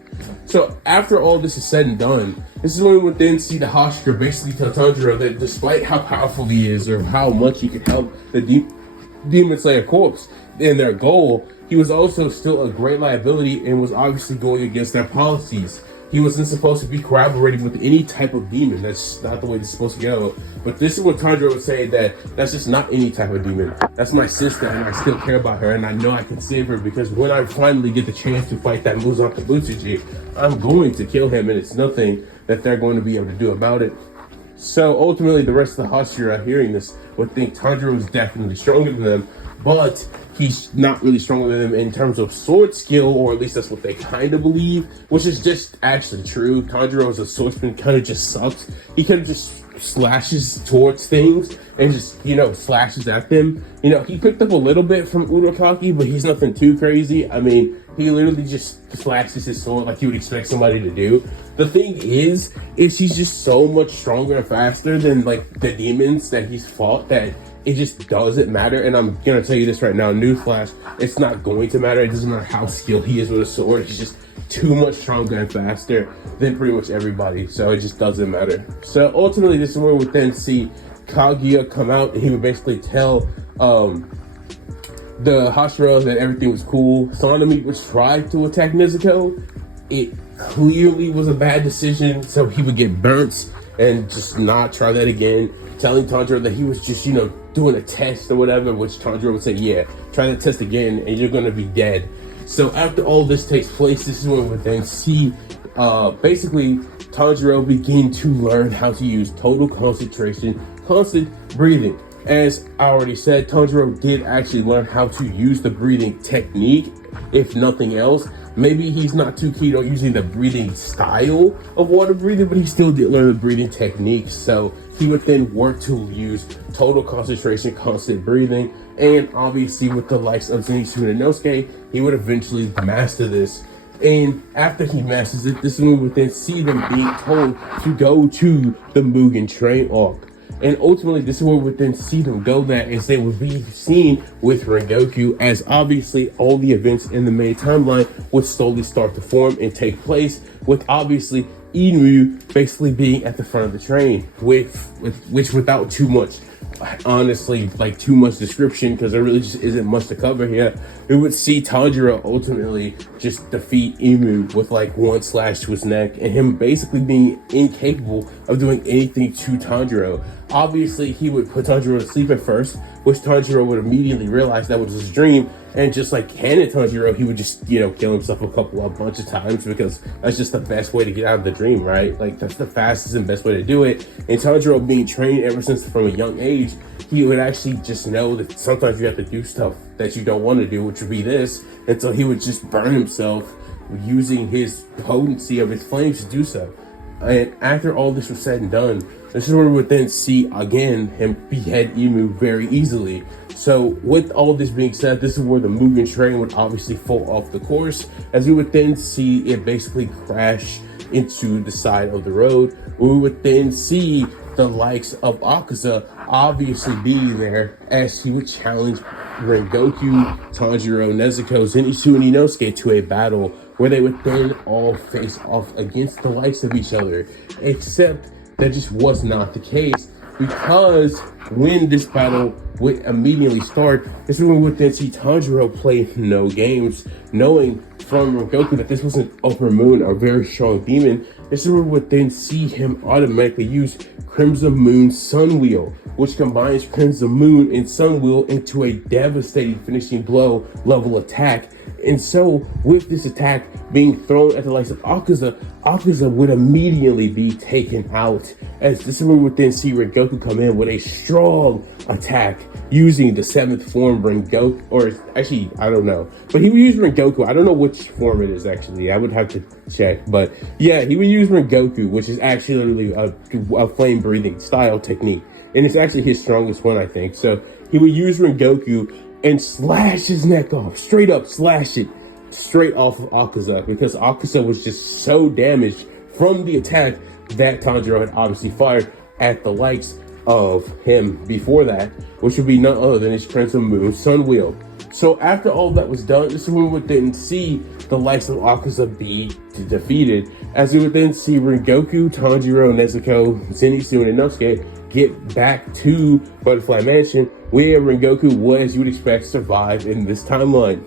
So after all this is said and done, this is when we would then see the Hashira basically tell Tanjiro that despite how powerful he is, or how much he could help the Demon Slayer Corps in their goal, he was also still a great liability, and was obviously going against their policies. He wasn't supposed to be collaborating with any type of demon. That's not the way it's supposed to go. But this is what Tanjiro would say, that that's just not any type of demon. That's my sister, and I still care about her, and I know I can save her, because when I finally get the chance to fight that Muzan Kabutsuji, I'm going to kill him, and it's nothing that they're going to be able to do about it. So ultimately, the rest of the Hashira, hearing this, would think Tanjiro is definitely stronger than them, but he's not really stronger than them in terms of sword skill, or at least that's what they kind of believe, which is just actually true. Tanjiro as a swordsman kind of just sucks. He kind of just slashes towards things and just, you know, slashes at them. You know, he picked up a little bit from Urokaki, but he's nothing too crazy. I mean, he literally just slashes his sword like you would expect somebody to do. The thing is he's just so much stronger and faster than, like, the demons that he's fought, that it just doesn't matter. And I'm gonna tell you this right now, newsflash, it's not going to matter. It doesn't matter how skilled he is with a sword. He's just too much stronger and faster than pretty much everybody. So it just doesn't matter. So ultimately, this is where we would then see Kaguya come out, and he would basically tell the Hashira that everything was cool. Sanemi would try to attack Nezuko. It clearly was a bad decision, so he would get burnt and just not try that again, telling Tanjiro that he was just, you know, doing a test or whatever, which Tanjiro would say, yeah, try to test again and you're gonna be dead. So after all this takes place, this is when we would then see basically Tanjiro begin to learn how to use total concentration, constant breathing. As I already said, Tanjiro did actually learn how to use the breathing technique, if nothing else. Maybe he's not too keen on using the breathing style of water breathing, but he still did learn the breathing technique. So he would then work to use total concentration, constant breathing, and obviously with the likes of Zenitsu and Inosuke, he would eventually master this. And after he masters it, this is when we would then see them being told to go to the Mugen Train arc. And ultimately, this is where we would then see them go there, as they would be seen with Rengoku, as obviously all the events in the main timeline would slowly start to form and take place, with obviously Inu basically being at the front of the train, which without too much, honestly, like too much description, because there really just isn't much to cover here, we would see Tanjiro ultimately just defeat Inu with like one slash to his neck, and him basically being incapable of doing anything to Tanjiro. Obviously, he would put Tanjiro to sleep at first, which Tanjiro would immediately realize that was his dream, and just like canon Tanjiro, he would just, kill himself a bunch of times, because that's just the best way to get out of the dream, right? Like, that's the fastest and best way to do it. And Tanjiro, being trained ever since from a young age, he would actually just know that sometimes you have to do stuff that you don't want to do, which would be this. And so he would just burn himself using his potency of his flames to do so. And after all this was said and done, this is where we would then see again him behead Inu very easily. So with all this being said, this is where the Mugen Train would obviously fall off the course, as we would then see it basically crash into the side of the road. We would then see the likes of Akaza obviously being there, as he would challenge Rengoku, Tanjiro, Nezuko, Zenitsu, and Inosuke to a battle where they would then all face off against the likes of each other. Except that just was not the case, because when this battle would immediately start, this is when we would then see Tanjiro play no games, knowing from Rengoku that this was an Upper Moon, a very strong demon. This is where we would then see him automatically use Crimson Moon Sun Wheel, which combines Crimson Moon and Sun Wheel into a devastating finishing blow level attack. And so with this attack being thrown at the likes of Akaza, Akaza would immediately be taken out, as this is where we would then see Rengoku come in with a strong attack using the 7th form Rengoku, or actually, I don't know, but he would use Rengoku. I don't know which form it is actually, I would have to check, but yeah, he would use Rengoku, which is actually a flame breathing style technique, and it's actually his strongest one, I think. So he would use Rengoku and slash his neck off, straight up slash it straight off of Akaza, because Akaza was just so damaged from the attack that Tanjiro had obviously fired at the likes of him before that, which would be none other than his Crimson Moon Sun Wheel. So after all that was done, this is when we would then see the likes of Akaza be defeated, as we would then see Rengoku, Tanjiro, Nezuko, Zenitsu, and Inosuke get back to Butterfly Mansion, where Rengoku would, as you would expect, survive in this timeline.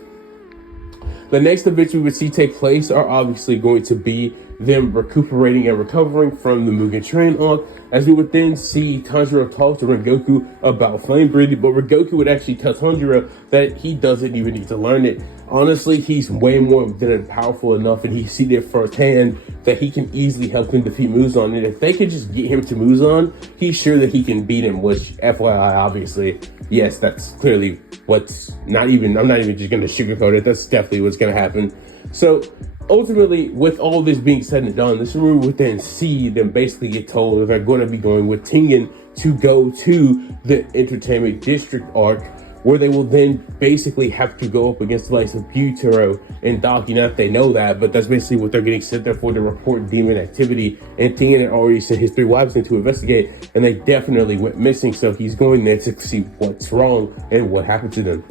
The next events we would see take place are obviously going to be them recuperating and recovering from the Mugen Train arc, as we would then see Tanjiro talk to Rengoku about flame breathing, but Rengoku would actually tell Tanjiro that he doesn't even need to learn it. Honestly, he's way more than powerful enough, and he's seen it firsthand that he can easily help him defeat Muzan. And if they could just get him to Muzan, he's sure that he can beat him, which, FYI, obviously, yes, that's clearly what's I'm not even just going to sugarcoat it. That's definitely what's going to happen. So ultimately, with all this being said and done, this is where we would then see them basically get told that they're going to be going with Tengen to go to the Entertainment District arc, where they will then basically have to go up against the likes of Butero and Daki. Not that they know that, but that's basically what they're getting sent there for, to report demon activity. And Tengen had already sent his 3 wives in to investigate, and they definitely went missing, so he's going there to see what's wrong and what happened to them.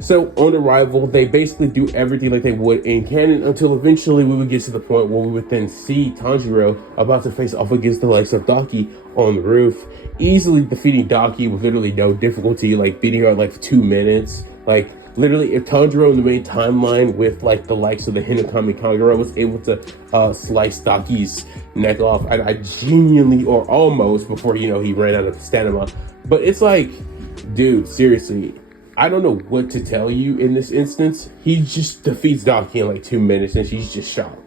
So on arrival, they basically do everything like they would in canon, until eventually we would get to the point where we would then see Tanjiro about to face off against the likes of Daki on the roof, easily defeating Daki with literally no difficulty, like beating her in like 2 minutes. Like literally, if Tanjiro in the main timeline with like the likes of the Hinokami Kagura was able to slice Daki's neck off, I genuinely, or almost, before he ran out of stamina. But it's like, dude, seriously, I don't know what to tell you in this instance. He just defeats Daki in like 2 minutes and she's just shocked.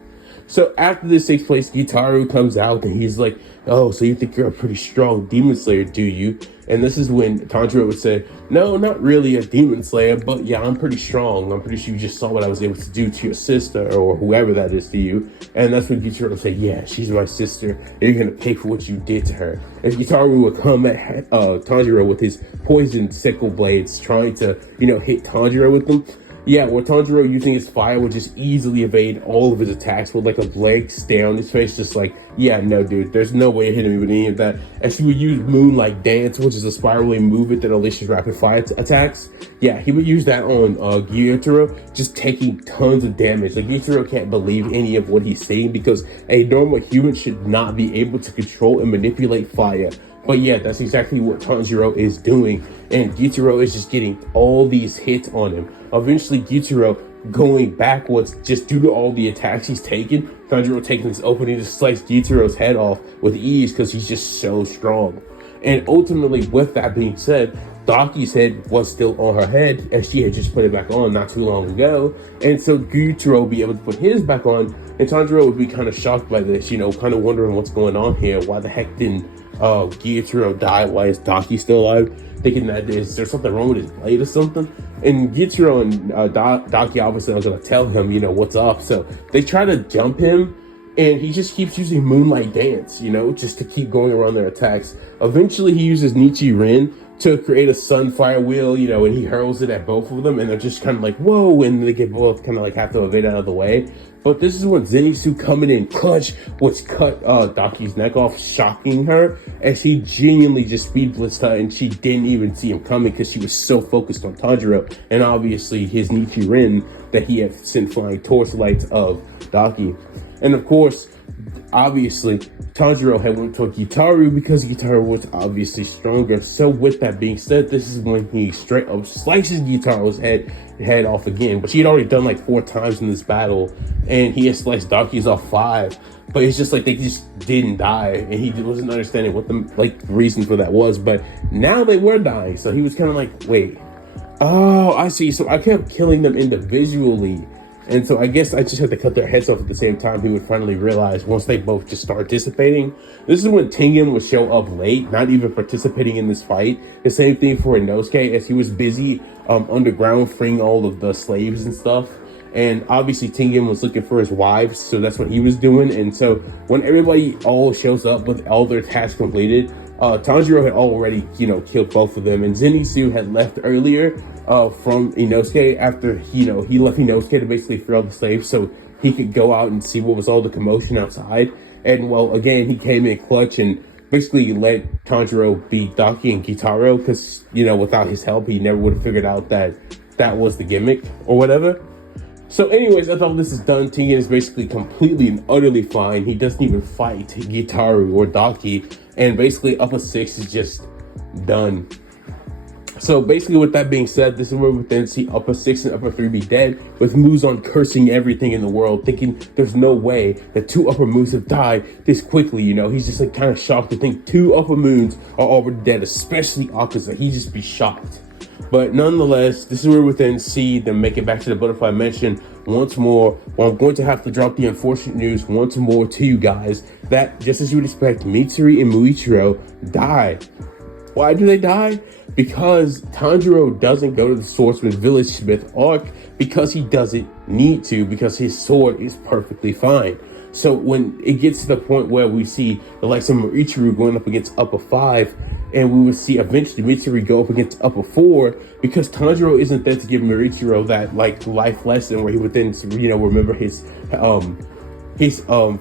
So after this takes place, Gitaru comes out and he's like, "Oh, so you think you're a pretty strong demon slayer, do you?" And this is when Tanjiro would say, "No, not really a demon slayer, but yeah, I'm pretty strong. I'm pretty sure you just saw what I was able to do to your sister or whoever that is to you." And that's when Gitaru would say, "Yeah, she's my sister, and you're gonna pay for what you did to her." And Gitaru would come at Tanjiro with his poisoned sickle blades, trying to, hit Tanjiro with them. Yeah, where Tanjiro using his fire would just easily evade all of his attacks with like a blank stare on his face, just like, yeah, no, dude, there's no way of hitting me with any of that. And she would use Moonlight Dance, which is a spiraling movement that unleashes rapid fire attacks. Yeah, he would use that on Gyutaro, just taking tons of damage. Like, Gyutaro can't believe any of what he's saying because a normal human should not be able to control and manipulate fire. But yeah, that's exactly what Tanjiro is doing. And Gyutaro is just getting all these hits on him. Eventually, Gyutaro going backwards just due to all the attacks he's taken. Tanjiro taking this opening to slice Gyutaro's head off with ease because he's just so strong. And ultimately, with that being said, Daki's head was still on her head as she had just put it back on not too long ago. And so Gyutaro would be able to put his back on. And Tanjiro would be kind of shocked by this, kind of wondering what's going on here. Why the heck didn't Gyutaro die? Why is Daki still alive? Thinking that is there something wrong with his blade or something? And Gyutaro and Daki obviously are going to tell him, what's up. So they try to jump him, and he just keeps using Moonlight Dance, just to keep going around their attacks. Eventually, he uses Nichirin to create a sunfire wheel, and he hurls it at both of them, and they're just kind of like, whoa, and they get both kind of like have to evade out of the way. But this is when Zenitsu coming in clutch, which cut Daki's neck off, shocking her, as she genuinely just speed blitzed her, and she didn't even see him coming because she was so focused on Tanjiro, and obviously his Nichirin that he had sent flying torch lights of Daki. And of course, obviously, Tanjiro had went to Gyutaro because Gyutaro was obviously stronger. So with that being said, this is when he straight up slices Gyutaro's head off again. But she had already done like 4 times in this battle, and he had sliced Daki's off 5. But it's just like they just didn't die, and he wasn't understanding what the reason for that was. But now they were dying, so he was kind of like, wait, oh, I see. So I kept killing them individually. And so I guess I just had to cut their heads off at the same time. He would finally realize once they both just start dissipating. This is when Tengen would show up late, not even participating in this fight. The same thing for Inosuke, as he was busy underground freeing all of the slaves and stuff. And obviously Tengen was looking for his wives, so that's what he was doing. And so when everybody all shows up with all their tasks completed, Tanjiro had already, killed both of them. And Zenitsu had left earlier from Inosuke after, he left Inosuke to basically free all the slaves so he could go out and see what was all the commotion outside. And, well, again, he came in clutch and basically let Tanjiro beat Daki and Gyutaro because, without his help, he never would have figured out that that was the gimmick or whatever. So anyways, after all this is done, Tengen is basically completely and utterly fine. He doesn't even fight Gyutaro or Daki, and basically Upper 6 is just done. So basically with that being said, this is where we then see Upper 6 and Upper 3 be dead, with Muzan cursing everything in the world, thinking there's no way that 2 Upper Moons have died this quickly, He's just like kind of shocked to think 2 Upper Moons are already dead, especially Akaza. He'd just be shocked. But nonetheless, this is where we then see them make it back to the Butterfly Mansion once more. Well, I'm going to have to drop the unfortunate news once more to you guys that, just as you would expect, Mitsuri and Muichiro die. Why do they die? Because Tanjiro doesn't go to the Swordsman Village Smith arc because he doesn't need to, because his sword is perfectly fine. So when it gets to the point where we see the likes of Muichiro going up against Upper 5, and we would see eventually Mitsuri go up against Upper 4, because Tanjiro isn't there to give Muichiro that life lesson where he would then remember his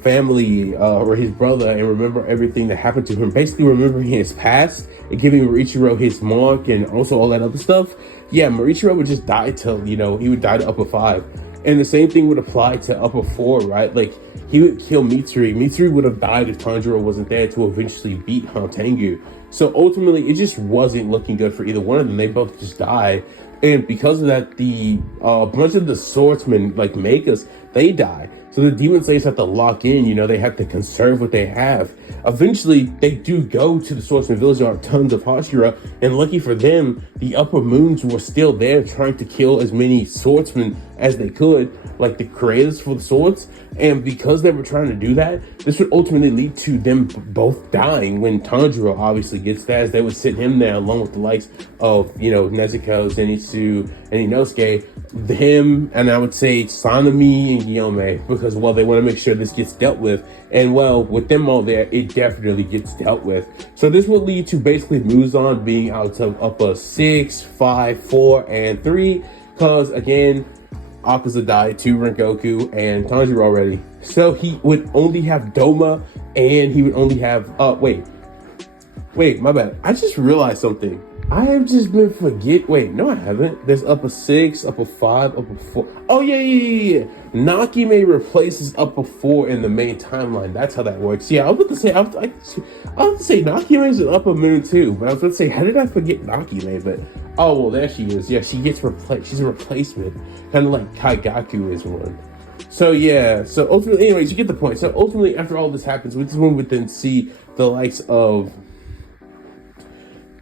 family or his brother and remember everything that happened to him, basically remembering his past and giving Muichiro his mark and also all that other stuff. Yeah, Muichiro would just die till he would die to Upper 5. And the same thing would apply to Upper 4, right? Like, he would kill Mitsuri. Mitsuri would have died if Tanjiro wasn't there to eventually beat Tengu. So ultimately, it just wasn't looking good for either one of them. They both just die. And because of that, the bunch of the swordsmen, like Makers, they die. So the Demon Slayers have to lock in, you know, they have to conserve what they have. Eventually, they do go to the Swordsman Village. There are tons of Hashira, and lucky for them, the Upper Moons were still there trying to kill as many swordsmen as they could, like the creators for the swords. And because they were trying to do that, this would ultimately lead to them both dying when Tanjiro obviously gets that, as they would sit him there along with the likes of, you know, Nezuko, Zenitsu, and Inosuke, him, and I would say Sanemi and Guillaume, because, well, they want to make sure this gets dealt with. And, well, with them all there, it definitely gets dealt with. So this would lead to basically Muzan being out of upper 6, 5, 4, and 3, because, again, Akaza died to Rengoku and Tanjiro already. So he would only have Doma, and he would only have, wait, my bad. I just realized something. I have just been wait, no I haven't. There's upper 6, upper 5, upper 4. Oh yeah. Nakime replaces upper 4 in the main timeline. That's how that works. Yeah, I was about to say Nakime is an upper moon too, but I was about to say, how did I forget Nakime? But oh well, there she is. Yeah, she gets replaced. She's a replacement, kind of like Kaigaku is one. So yeah, so ultimately, anyways, you get the point. So ultimately, after all this happens, this is when we then see the likes of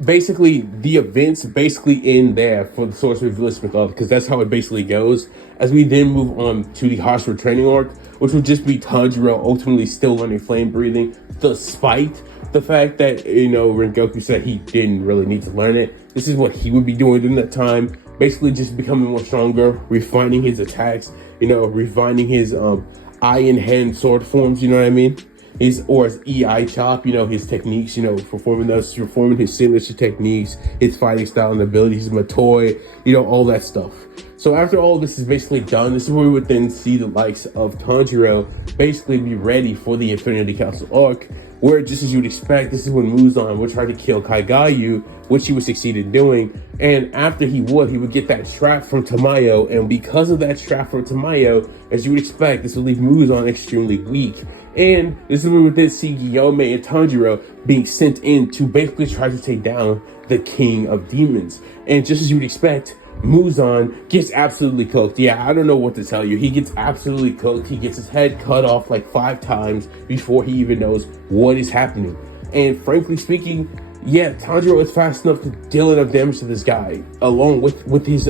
basically the events basically end there for the Swordsman Village because that's how it basically goes. As we then move on to the Hashira training arc, which will just be Tanjiro ultimately still learning flame breathing, despite the fact that, you know, Rengoku said he didn't really need to learn it. This is what he would be doing during that time, basically just becoming more stronger, refining his attacks, you know, refining his eye and hand sword forms, you know what I mean? His EI chop, you know, his techniques, you know, performing his signature techniques, his fighting style and abilities, his Matoi, you know, all that stuff. So after all this is basically done, this is where we would then see the likes of Tanjiro basically be ready for the Infinity Council arc, where just as you would expect, this is when Muzan would try to kill Kaigayu, which he would succeed in doing. And after he would get that trap from Tamayo, and because of that trap from Tamayo, as you would expect, this would leave Muzan extremely weak. And this is when we did see Guillaume and Tanjiro being sent in to basically try to take down the King of Demons. And just as you would expect, Muzan gets absolutely cooked. Yeah, I don't know what to tell you. He gets absolutely cooked. He gets his head cut off like 5 times before he even knows what is happening. And frankly speaking, yeah, Tanjiro is fast enough to deal enough damage to this guy, along with his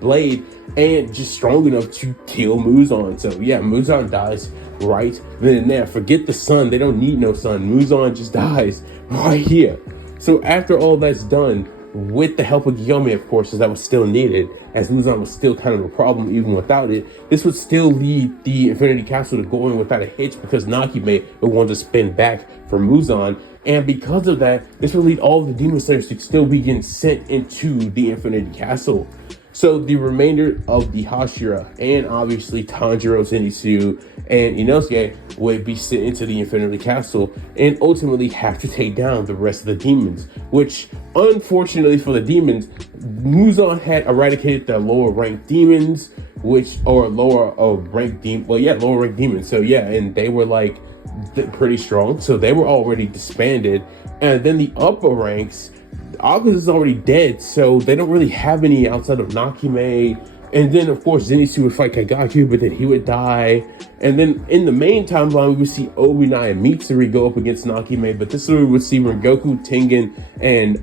blade, and just strong enough to kill Muzan. So yeah, Muzan dies right then and there. Forget the sun. They don't need no sun. Muzan just dies right here. So after all that's done, with the help of Guillaume, of course, as that was still needed, as Muzan was still kind of a problem even without it, this would still lead the Infinity Castle to going without a hitch because Nakime would want to spin back for Muzan. And because of that, this would lead all of the Demon Slayers to still be getting sent into the Infinity Castle. So the remainder of the Hashira, and obviously Tanjiro, Zenitsu, and Inosuke would be sent into the Infinity Castle and ultimately have to take down the rest of the demons, which unfortunately for the demons, Muzan had eradicated the lower ranked demons, lower ranked demons. So yeah, and they were like pretty strong. So they were already disbanded. And then the upper ranks, August is already dead, so they don't really have any outside of Nakime. And then, of course, Zenitsu would fight Kaigaku, but then he would die. And then in the main timeline, we would see Obinai and Mitsuri go up against Nakime, but this is where we would see Rengoku, Tengen, and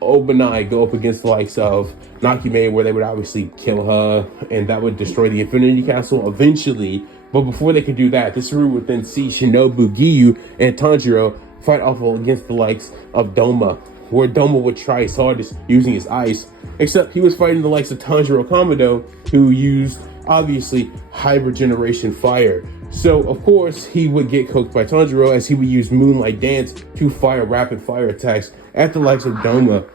Obinai go up against the likes of Nakime, where they would obviously kill her, and that would destroy the Infinity Castle eventually. But before they could do that, this is where we would then see Shinobu, Giyu, and Tanjiro fight off against the likes of Doma, where Doma would try his hardest using his ice, except he was fighting the likes of Tanjiro Kamado, who used, obviously, hybrid generation fire. So, of course, he would get cooked by Tanjiro as he would use Moonlight Dance to fire rapid fire attacks at the likes of Doma.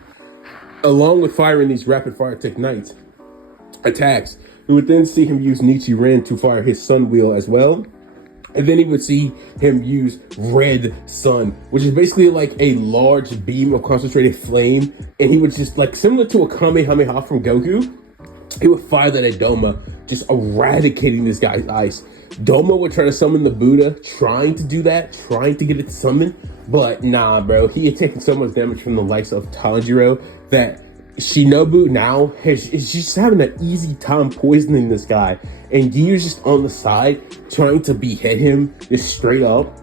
Along with firing these rapid fire attacks, we would then see him use Nichirin to fire his Sun Wheel as well. And then he would see him use Red Sun, which is basically like a large beam of concentrated flame. And he would just, like, similar to a Kamehameha from Goku, he would fire that at Doma, just eradicating this guy's ice. Doma would try to summon the Buddha, trying to do that, trying to get it to summon. But nah, bro, he had taken so much damage from the likes of Tanjiro that Shinobu now is just having an easy time poisoning this guy, and Giyu's just on the side trying to behead him just straight up,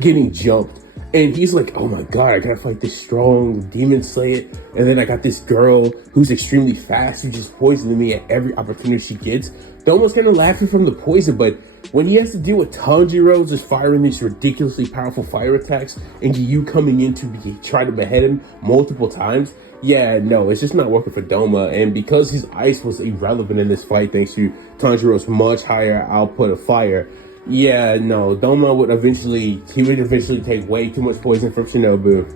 getting jumped. And he's like, oh my god, I gotta fight this strong demon slayer, and then I got this girl who's extremely fast who's just poisoning me at every opportunity she gets. Domo's kind of laughing from the poison, but when he has to deal with Tanjiro just firing these ridiculously powerful fire attacks and Giyu coming in to try to behead him multiple times, yeah, no, it's just not working for Doma. And because his ice was irrelevant in this fight thanks to Tanjiro's much higher output of fire, yeah, no, Doma would eventually take way too much poison from Shinobu.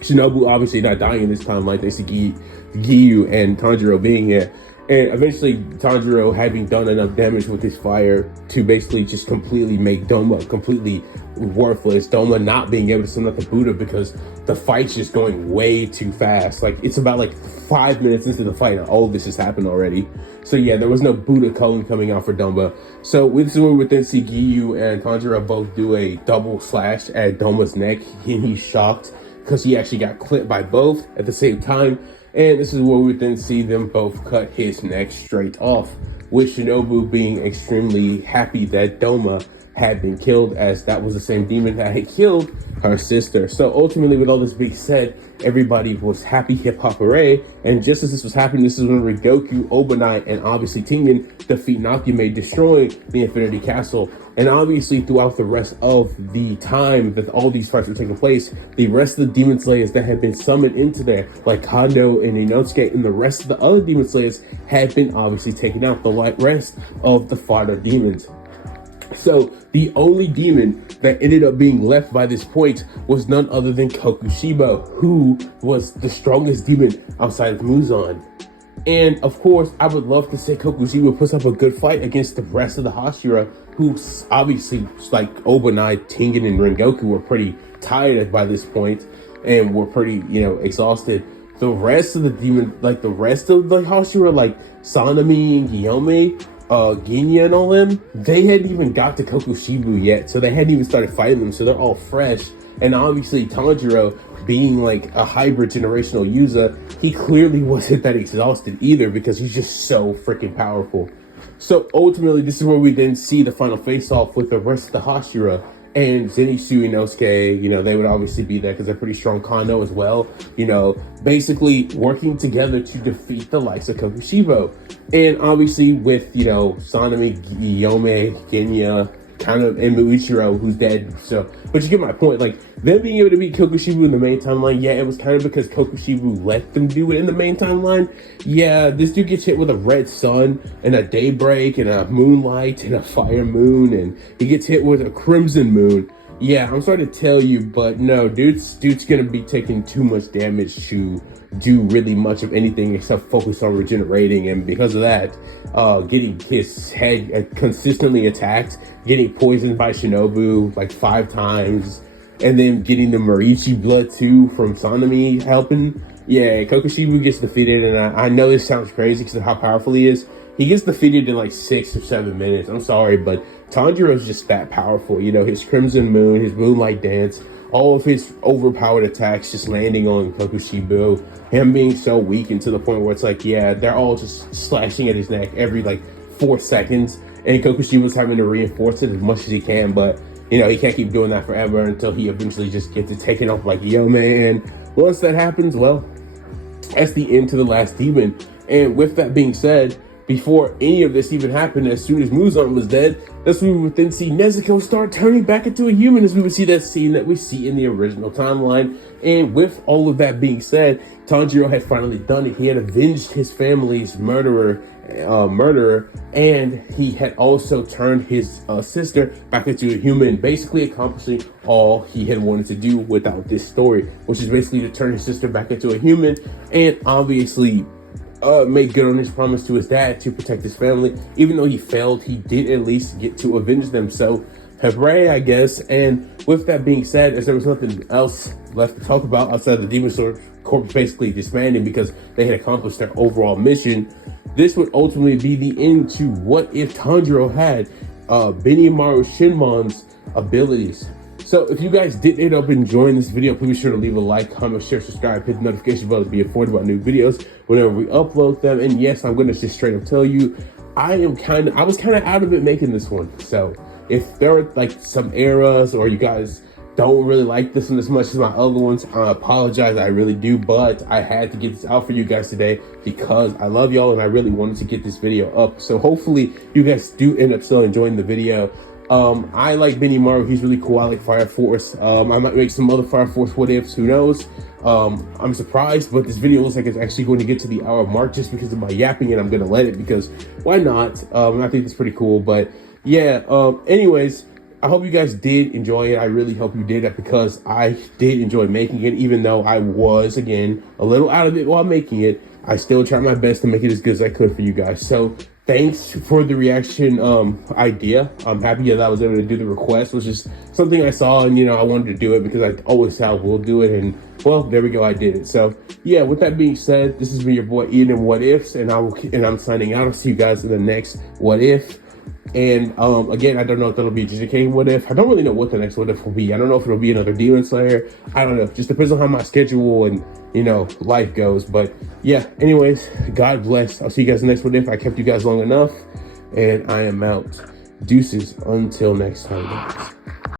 Shinobu obviously not dying this time like thanks to Giyu and Tanjiro being here. And eventually Tanjiro having done enough damage with his fire to basically just completely make Doma completely worthless. Doma not being able to summon up the Buddha because the fight's just going way too fast. Like, it's about like 5 minutes into the fight and all this has happened already. So yeah, there was no Buddha cone coming out for Doma. So this is where we then see Giyu and Tanjiro both do a double slash at Doma's neck, and he's shocked because he actually got clipped by both at the same time. And this is where we then see them both cut his neck straight off, with Shinobu being extremely happy that Doma had been killed, as that was the same demon that had killed her sister. So ultimately, with all this being said, everybody was happy, hip hop hooray. And just as this was happening, this is when Rengoku, Obanai, and obviously Tengen defeat Nakume, destroying the Infinity Castle. And obviously, throughout the rest of the time that all these fights were taking place, the rest of the Demon Slayers that had been summoned into there, like Kando and Inosuke, and the rest of the other Demon Slayers had been obviously taken out, the rest of the Fire Demons. So the only demon that ended up being left by this point was none other than Kokushibo, who was the strongest demon outside of Muzan. And of course, I would love to say Kokushibo puts up a good fight against the rest of the Hashira, who obviously, like Obanai, Tengen, and Rengoku, were pretty tired by this point and were pretty, exhausted. The rest of the demon, like the rest of the Hashira, like Sanemi and Guillaume, Ginya and all them, they hadn't even got to Kokushibo yet, so they hadn't even started fighting them, so they're all fresh. And obviously Tanjiro, being like a hybrid generational user, he clearly wasn't that exhausted either, because he's just so freaking powerful. So ultimately, this is where we then see the final face-off with the rest of the Hashira. And Zenitsu and Inosuke, they would obviously be there because they're pretty strong. Kano as well, basically working together to defeat the likes of Kokushibo. And obviously with, Sanemi, Guillaume, Genya, kind of, and Muichiro, who's dead. So, but you get my point. Like, them being able to beat Kokushibo in the main timeline, yeah, it was kind of because Kokushibo let them do it in the main timeline. Yeah, this dude gets hit with a red sun and a daybreak and a moonlight and a fire moon, and he gets hit with a crimson moon. Yeah, I'm sorry to tell you, but no, dude's gonna be taking too much damage to do really much of anything except focus on regenerating. And because of that, getting his head consistently attacked, getting poisoned by Shinobu like 5 times, and then getting the Marichi blood too from Sanemi helping. Yeah, Kokushibo gets defeated, and I know this sounds crazy because of how powerful he is. He gets defeated in like 6 or 7 minutes. I'm sorry, but Tanjiro's just that powerful. His Crimson Moon, his Moonlight Dance, all of his overpowered attacks just landing on Kokushibo. Him being so weak, and to the point where it's like, yeah, they're all just slashing at his neck every like 4 seconds. And Kokushibo's having to reinforce it as much as he can, but he can't keep doing that forever until he eventually just gets it taken off like Yome. And once that happens, well, that's the end to the last demon. And with that being said, before any of this even happened, as soon as Muzan was dead, that's when we would then see Nezuko start turning back into a human, as we would see that scene that we see in the original timeline. And with all of that being said, Tanjiro had finally done it. He had avenged his family's murderer, and he had also turned his sister back into a human, basically accomplishing all he had wanted to do without this story, which is basically to turn his sister back into a human, and obviously make good on his promise to his dad to protect his family. Even though he failed, he did at least get to avenge them. So hooray, I guess. And with that being said, as there was nothing else left to talk about outside of the Demon Corps basically disbanding because they had accomplished their overall mission, this would ultimately be the end to what if Tanjiro had Benimaru Shinmon's abilities. So if you guys did end up enjoying this video, please be sure to leave a like, comment, share, subscribe, hit the notification bell to be informed about new videos whenever we upload them. And yes, I'm gonna just straight up tell you, I was kind of out of it making this one. So if there are like some errors or you guys don't really like this one as much as my other ones, I apologize, I really do, but I had to get this out for you guys today because I love y'all and I really wanted to get this video up. So hopefully you guys do end up still enjoying the video. I like Benimaru, he's really cool. I like Fire Force. I might make some other Fire Force what ifs, who knows. I'm surprised, but this video looks like it's actually going to get to the hour mark just because of my yapping, and I'm gonna let it because why not? I think it's pretty cool. But yeah, anyways, I hope you guys did enjoy it. I really hope you did that because I did enjoy making it, even though I was, again, a little out of it while making it. I still tried my best to make it as good as I could for you guys. So thanks for the reaction idea. I'm happy that I was able to do the request, which is something I saw and, you know, I wanted to do it because I always say I will do it. And, well, there we go. I did it. So, yeah, with that being said, this has been your boy Eden What Ifs, and I'm signing out. I'll see you guys in the next What If. And again, I don't know if that'll be JJK What If. I don't really know what the next What If will be. I don't know if it'll be another Demon Slayer. I don't know. Just depends on how my schedule and, you know, life goes. But yeah, anyways, God bless. I'll see you guys in the next What If. I kept you guys long enough, and I am out. Deuces until next time, guys.